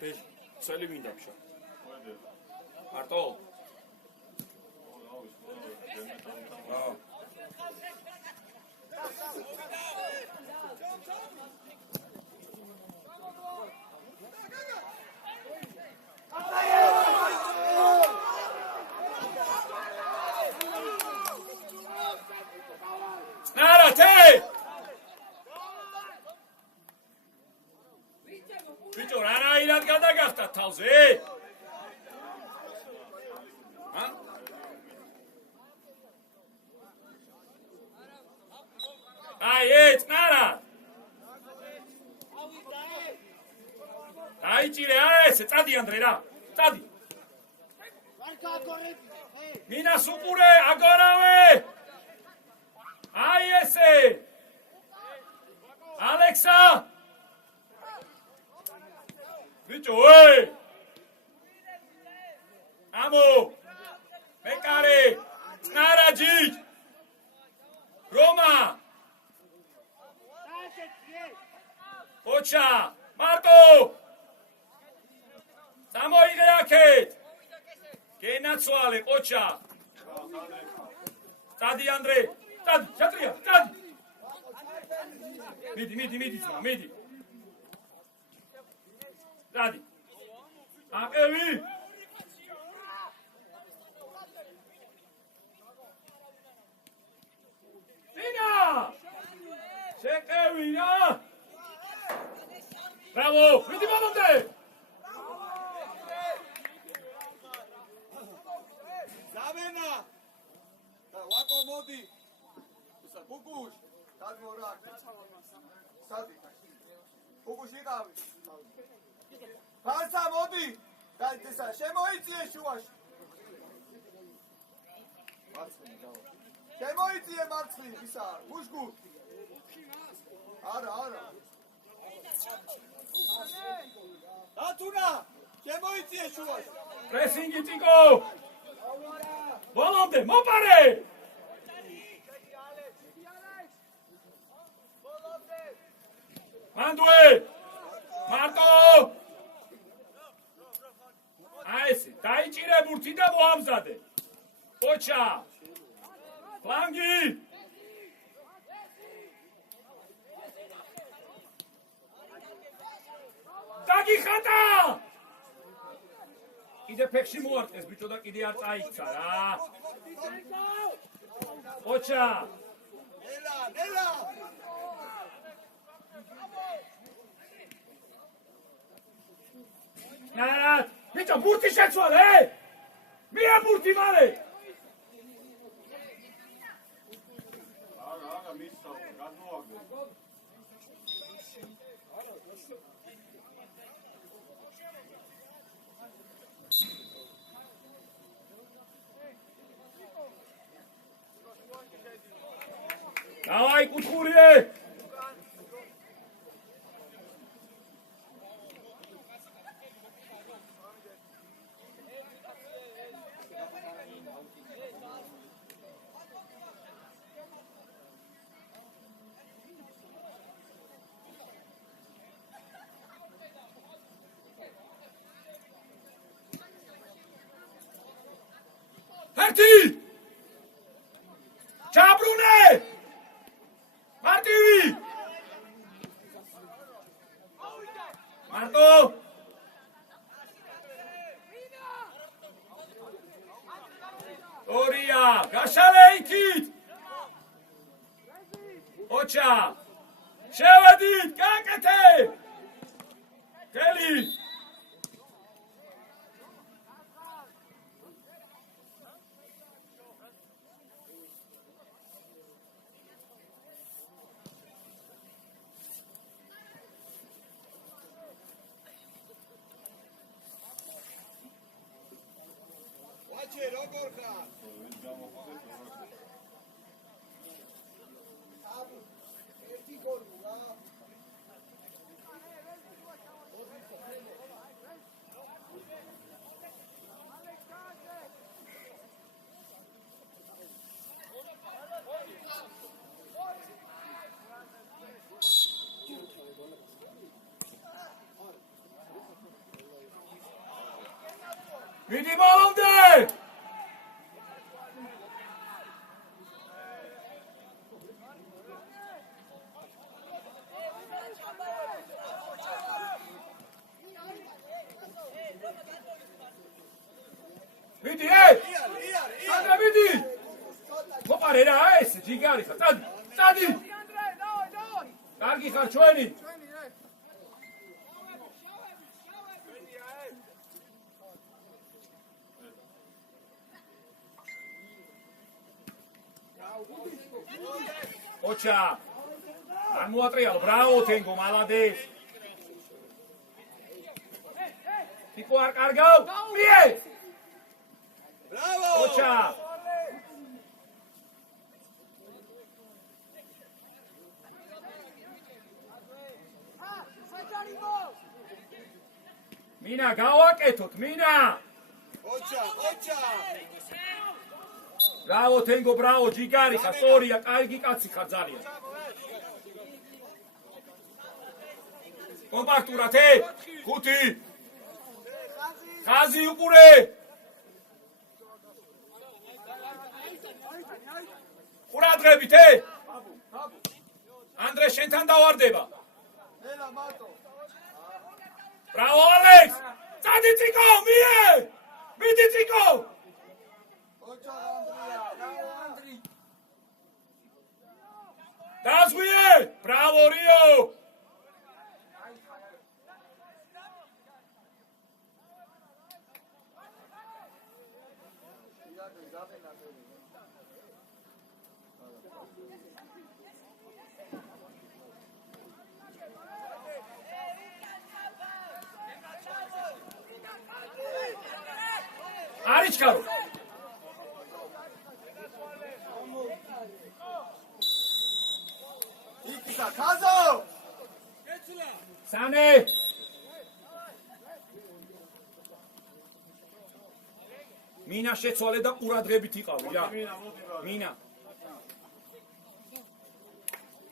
ბეჟ, წელი მინდა ფშა. მარტო. ნარათე! ბიჭო, რანაირად გადაგახტა თავზე? ჰა? აი, ეწნარა! დაიჭირე, არა ესე, წადი ანდრე რა, წადი! მინას უყურე, აგორავე! აი ესე! ალექსა! ბიჭო, ამო! მეკარე! წნარაჯი! რომა! ოჩა! მარტო! წამოიღე აქეთ! გენაცვალე, ოჩა! წადი ანდრე! წადი, ჩატრია, წადი! მიდი, ძმა, მიდი! დადი. აყევი. დინა! შეკევი რა! ბრავო! მიდი მომდე! ზავენა! და ვაკო მოდი. ისა კუკუშ, გადმორა. სადი. კუკუშ იყავი. ფარსა მოდი. და ისა შემოიწიე შუაში. მარცხნი დავა. შემოიწიე მარცხნი ისა, გუშგუ. არა. ათუნა, შემოიწიე შუაში. პრესინგი ტიკო! ბოლომდე მოპარე! მანდუე! მარტო! აი ესე, დაიჭირე ბურთი და მოამზადე. ოჩა! ფლანგი! დაგიხატა! კიდე ფეხში მოარტყეს ბიჭო და კიდე არ წაიქცა რა. ოჩა! ნელა! ნარად! ბიჭო ბურთი შეცვალე! მია ბურთი მალე! არა, მისსა, გადმოაგდე. დავაი კუთხურიე! ერთი! ჩაბრუნე! მარტივი! მარტო! ორია! გაშალე იქით! ოჩა! შევედით! გაკეთე! გელი! ვაჩე როგორ ხარ? ერთი გოლი რა. მიდი ბოლომდე! მიდი, ანდრე მიდი! მოპარე რა, ეს ჯიგარი ხარ, წადი! კარგი ხარ ჩვენი! ოჩა! არ მოატრიალ, ბრავო თენგო, მალადეს! ტიკო არ კარგავ? მიე! ბრავო! ოჩა! მინა, გავაკეთოთ, მინა! ოჩა! ბრავო თენგო, ბრავო, ჯიგარი ხარ, სწორია, კარგი კაცი ხარ ძალიან. კომპაქტურად, ხუთი. ხაზი უყურე. ყურადღებით, ანდრე შენთან დავარდება. ნელა მარტო. Bravo, Alex! Წადი ციკო, მიე! მიდი ციკო! დაზღვიე! Bravo, Rio! Arichkaro. იქისა ხაზო Sane. Mina შეცვალე და ყურადღებით იყავი, რა. Mina.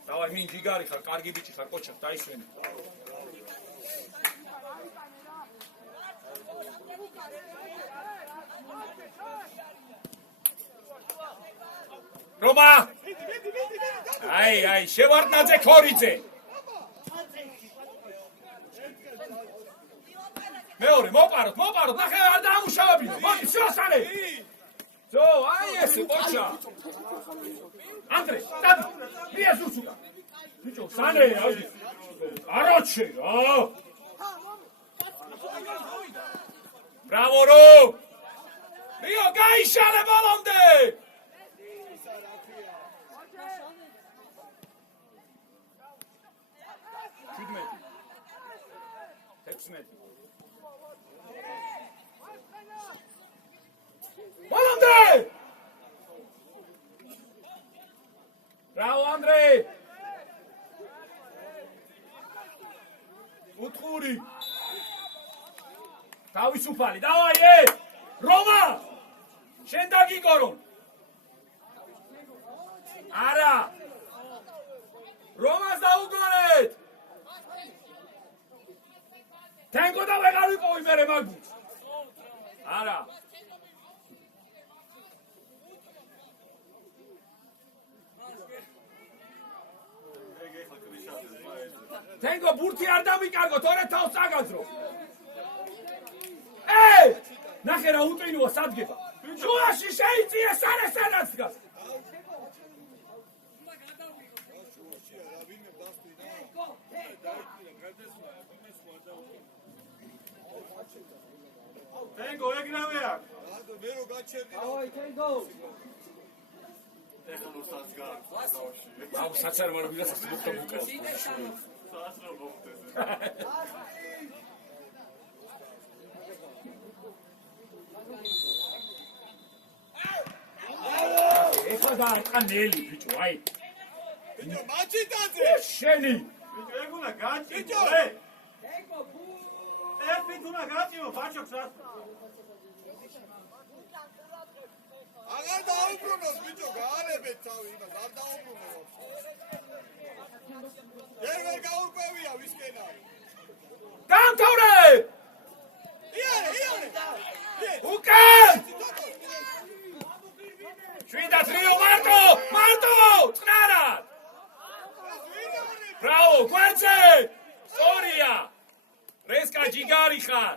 Давай, მინ ჯიგარი ხარ, კარგი ბიჭი ხარ, კოჩა, დაისვენე. Roma! Ai, შევარდნაძე ქორიძე. მეორე, მოპაროთ, ნახე არ დაამუშავებინო. მოდი, სიოსალე. ზო, აი ესე, კოჩა. ანდრე, დადი, მია ზუსუკა. ბიჭო, სანე, აი. აროჩე, რა. Bravo, Ro! Rio, გაიშალე ბოლომდე. Bolomde! Bravo, Andrei! Utkhuri! Tavisufali, davai, Roma! Shen dagigorun! Ara! Romas daugonet! Tengo da vegar ვიპოვი მე მაგბუს. არა. Tengo ბურთი არ დამიკარგო, თორე თავს წაგაძრო. ნახე რა უტრინოა სადგება. შუაში შეიწიე სანაც დგას. Tengo, egravea. მე რო გაჩერდი Давай, Tengo. ეხლა მოსած გა აუ საცარ მაგრამ ვიღაცას მოხდა უკას. საათრო მოხდეს ეხლა დააყანელი ბიჭო, აი. ბიჭო, მაჩიტაძე. შენი. Bicho, eguna gachi. Bicho. Tengo, Pituna gachi, bačok sad. აღარ დაუბრუნოს ბიჭო, გაარებეთ თავი, იმას არ დაუბრუნოს. ვერ გაურკვევია ვისკენ არის. გამთავრე! იარე. უკან! შვიდაც რიო მარტო! წნარად! Bravo, გვერდზე! სწორია! რესკა ჯიგარი ხარ!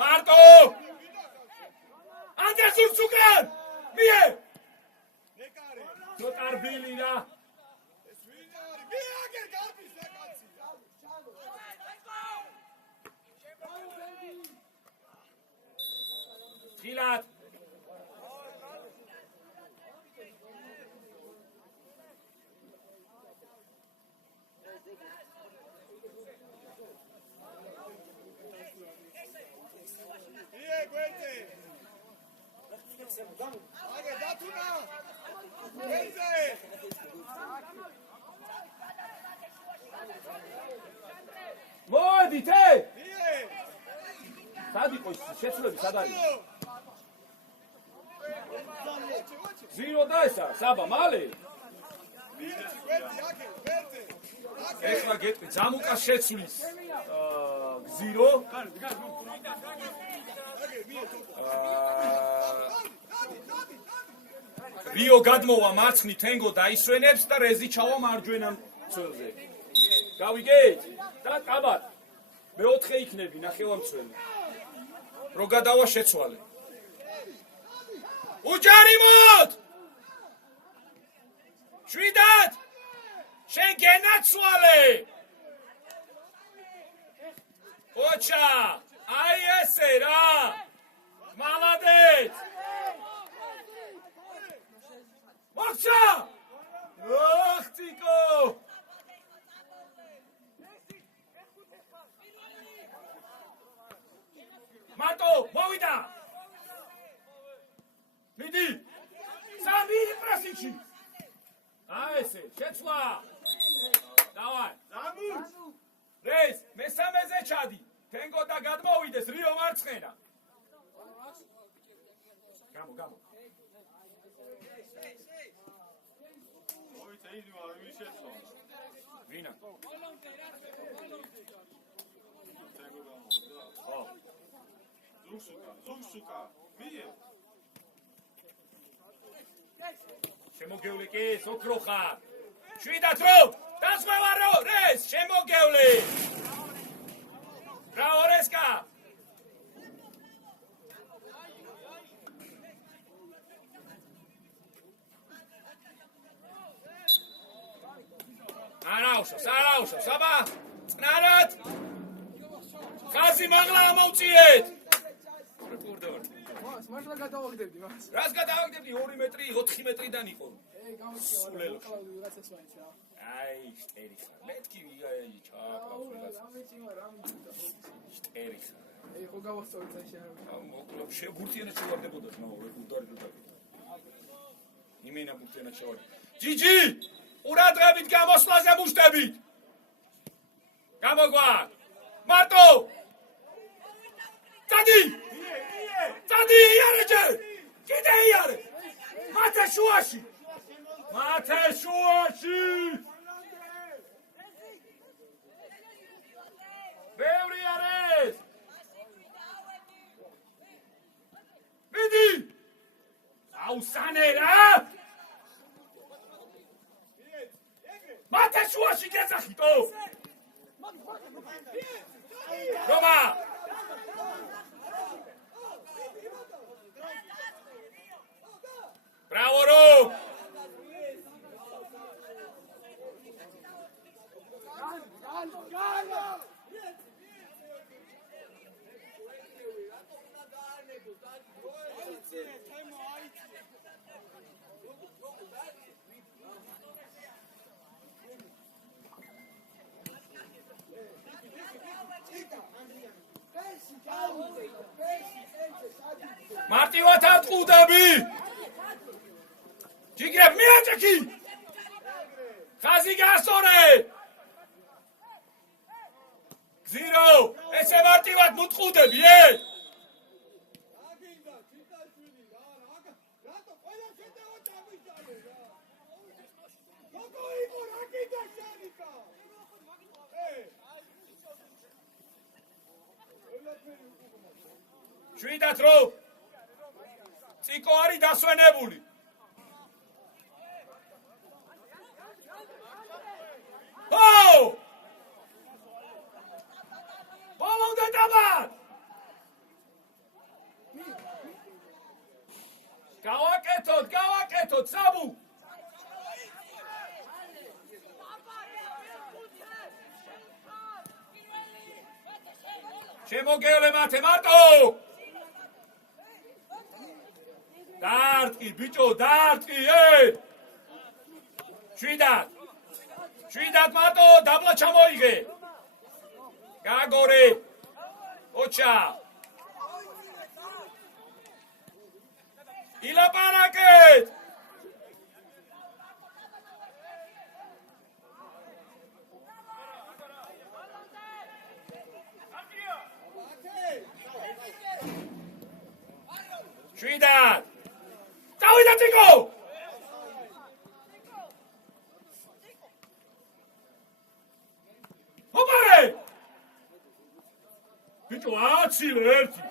მარტო! ანდერსონს უკან! მიე! ნეკარი. ცოტარბილი რა! ეს ვინ არის? მიაგერ გარბის ეკაცი. ხილად! გვერდზე. აგე დათუნა. გვერდზე. მოდით, ე! მიე. სად იყო ის შეცვლები, სად არის? ზირო და ესა, საბა, მალე. გვერდზე, აგე, გვერდზე. ეხლა გეტყვი, ძამუკას შეცვლის. გზირო. რიო გადმოვა მარცხნით, თენგო დაისვენებს და რეზი ჩავა მარჯვენა მცველზე. გავიგეთ? და კაბად მეოთხე იქნები ნახევარმცველი რო გადავა შეცვალე უჯარიმოთ შვიდად შენ გენაცვალე ოჩა აი ესე რა მალადეც მოხცა ოხ ციკო მარტო მოვიდა მიდი სამი პრესინგში აი ესე შეცვლა დავაი რეის მესამეზე ჩადი თენგო და გადმოვიდეს რიო მარცხენა გამო მოიცა იდი არ ვიშეცვა ვინა ზუგსუკა მიე შემოგევლი კი სოქრო ხარ შვიდად რო დასვევა რო რეის შემოგევლი რა ორესკა არაუშო საბა წნარად ხაზი მაღლა ამოვწიეთ მართლა გადავაგდებდი მას. რას გადავაგდებდი 2 მეტრი 4 მეტრიდან იყო სულელო. ვიღაცას მაინც რა. აი შტერი ხარ მეთქი ვიღაი ჩააკავს ვიღაც შტერი ხარ ხო გავასწორე წაშარო. მოკლედ შეგურთიანად შევარდებოდა ნო რეკუდარი იმენა ბურთიანად შევარდი ჯიჯი ყურადღებით გამოსვლაზე მუშტებით გამოგვარ მარტო წადი იარეჯე კიდე იარე მათე შუაში ბევრი არის მიდი აუსანერა მათე შუაში გეძახიტო რომა Bravo, Ro! მარტივად ატყუდები! ჯიგრებ მიაჭექი! ხაზი გასწორე! გზირო! ესე მარტივად მუტყუდები, რატო ყველა შედავა დამიჯალე რა? რატო იყო რა კიდე შენიკა? შვიდად რო! ციკო არის დასვენებული! Pomogę dawać! Gałak etot, Sabu! Შემოგევლე მათე მარტო! დარტყი ბიჭო, დარტყი, შვიდად მარტო, დაბლა ჩამოიღე! გაგორე! ოჩა! ილაპარაკეთ! შვიდად! წავიდა ციკო! ოპარე! ბიჭო, აცილე ერთი!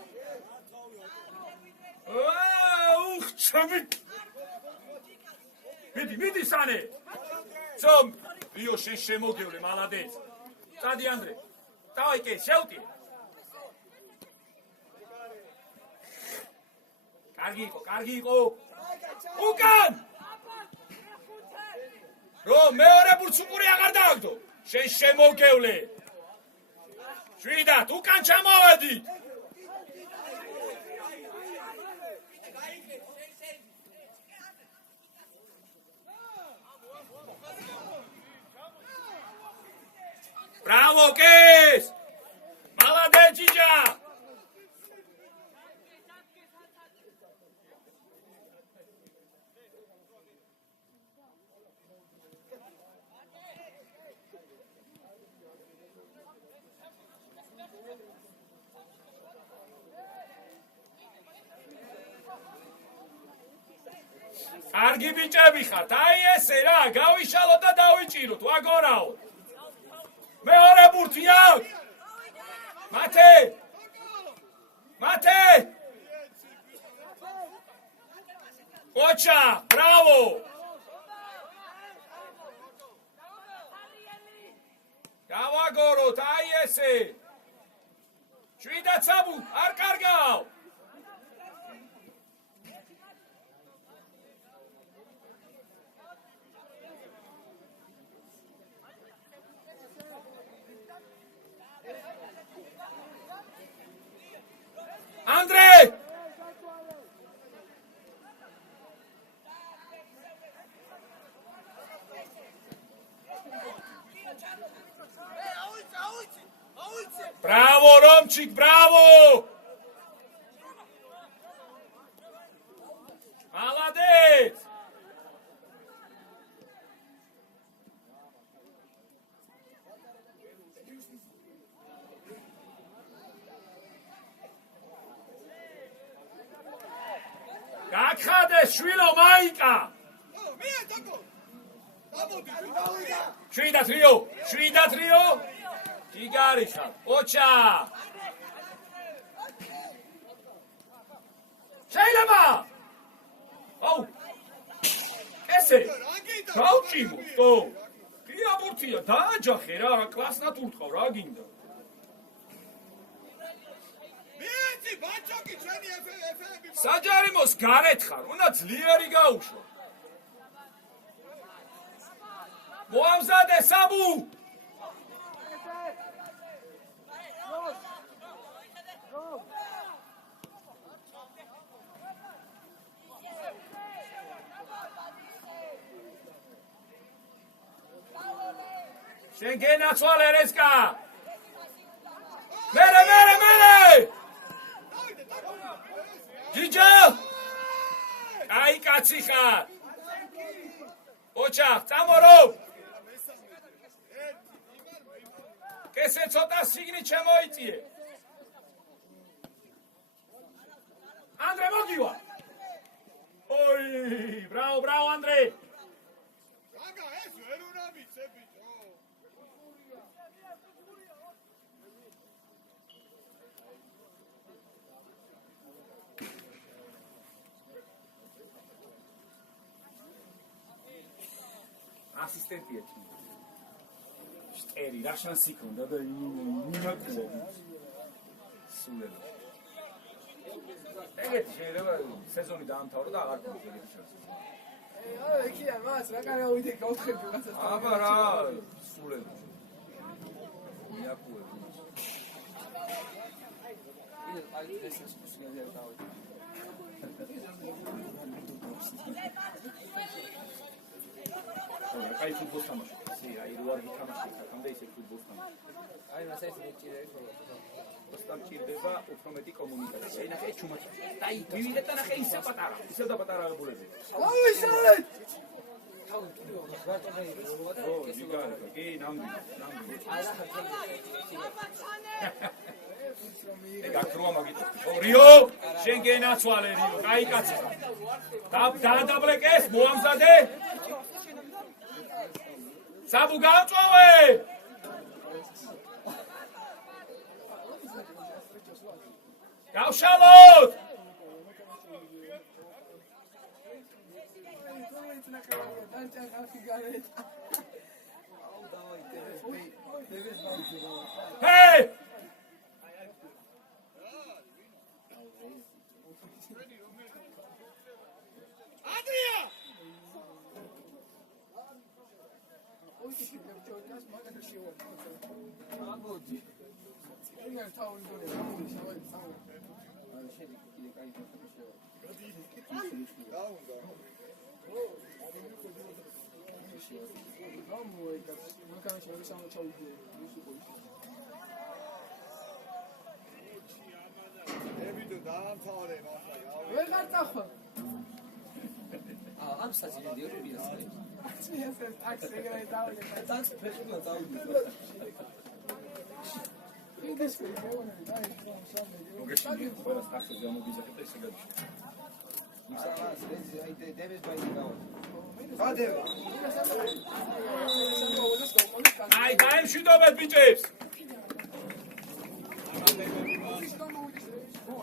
ჩამი! მიდი, სანე! ცომ! რიო შენ შემოგევლე, მალადეც! წადი ანდრე. დავაი კი, შევტიე. კარგი იყო. უკან! რომ მეორე ბურთს უყური აღარ დააგდო. შენ შემოგევლე. შვიდათ, უკან ჩამოვედი. Bravo, Kes! Молодец, Чича! კარგი ბიჭები ხართ, აი ესე რა, გავიშალოთ და დავიჭიროთ, ვაგორაო. მეორე ბურთი აქვს. მათე! კოჩა, ბრავო! გავაგოროთ, აი ესე. შვიდათ საბუ, არ კარგავ. Andrei! Bravo, Romčík, bravo! Молодец! გახადეს შვილო მაიკა. შვიდათ რიო. ჯიგარიშა. ოჩა. შეიძლება. აუ. ესე. გავჭიმო. თო. ღია ბურთია, დააჯახე რა, კლასნად ურთხავ რა გინდა. საჯარიმოს გარეთ ხარ, უნდა ძლიერი გაუშვა. მოამზადე საბუ. შენ გენაცვალე რესკა. მერე. ჯიჯა! აი კაცი ხარ. ოჩა, წამორო. კესე ცოტა სიგნი შემოიწიე. ანდრე მოგივა. ოი, ბრავო ანდრე. რაგა ეს ვერ უნდა ვიცებიო. ასისტენტია ჩი. შტერი რა შანსი ქონდა და იმაკუო. სულელი. ეგეთი შეიძლება სეზონი დაამთავრო და აღარ გქონდეს ეგეთი შანსი. იქია მას რა კარი ავიდე გავხები რასაც. აბა რა სულელი. იმაკუო. ის აი ეს სულელი დავიწყე. აი ფუტბოლს თამაშობ. აი რო არ გითამაშე საკამდე ისე ფუტბოლს თამაშობ. აი მას ეს მიჭირებს. Ostam ჭირდება უფრო მეტი კომუნიკაცია. ნახე ჩუმად. დაი, მივიდეთ და ნახე ისე პატარა. ისევ და პატარა აგულები. ავიშალეთ. თავი ტური ვარტოვე როვა და კი, კი, ნამდვილად. აი რა ხარ. ეგ აქ როა მაგიტო. რიო, შენ გენაცვალე რიო. კაი კაცი. დაადაბლეკეს, მოამზადე. საბუ გამწვავე. გავშალოთ. ჰეი! ადრია! ებიდო დაამთავრე მართლა. ამ საჭირო დიობრიას. აი, დაემშვიდობეთ ბიჭებს!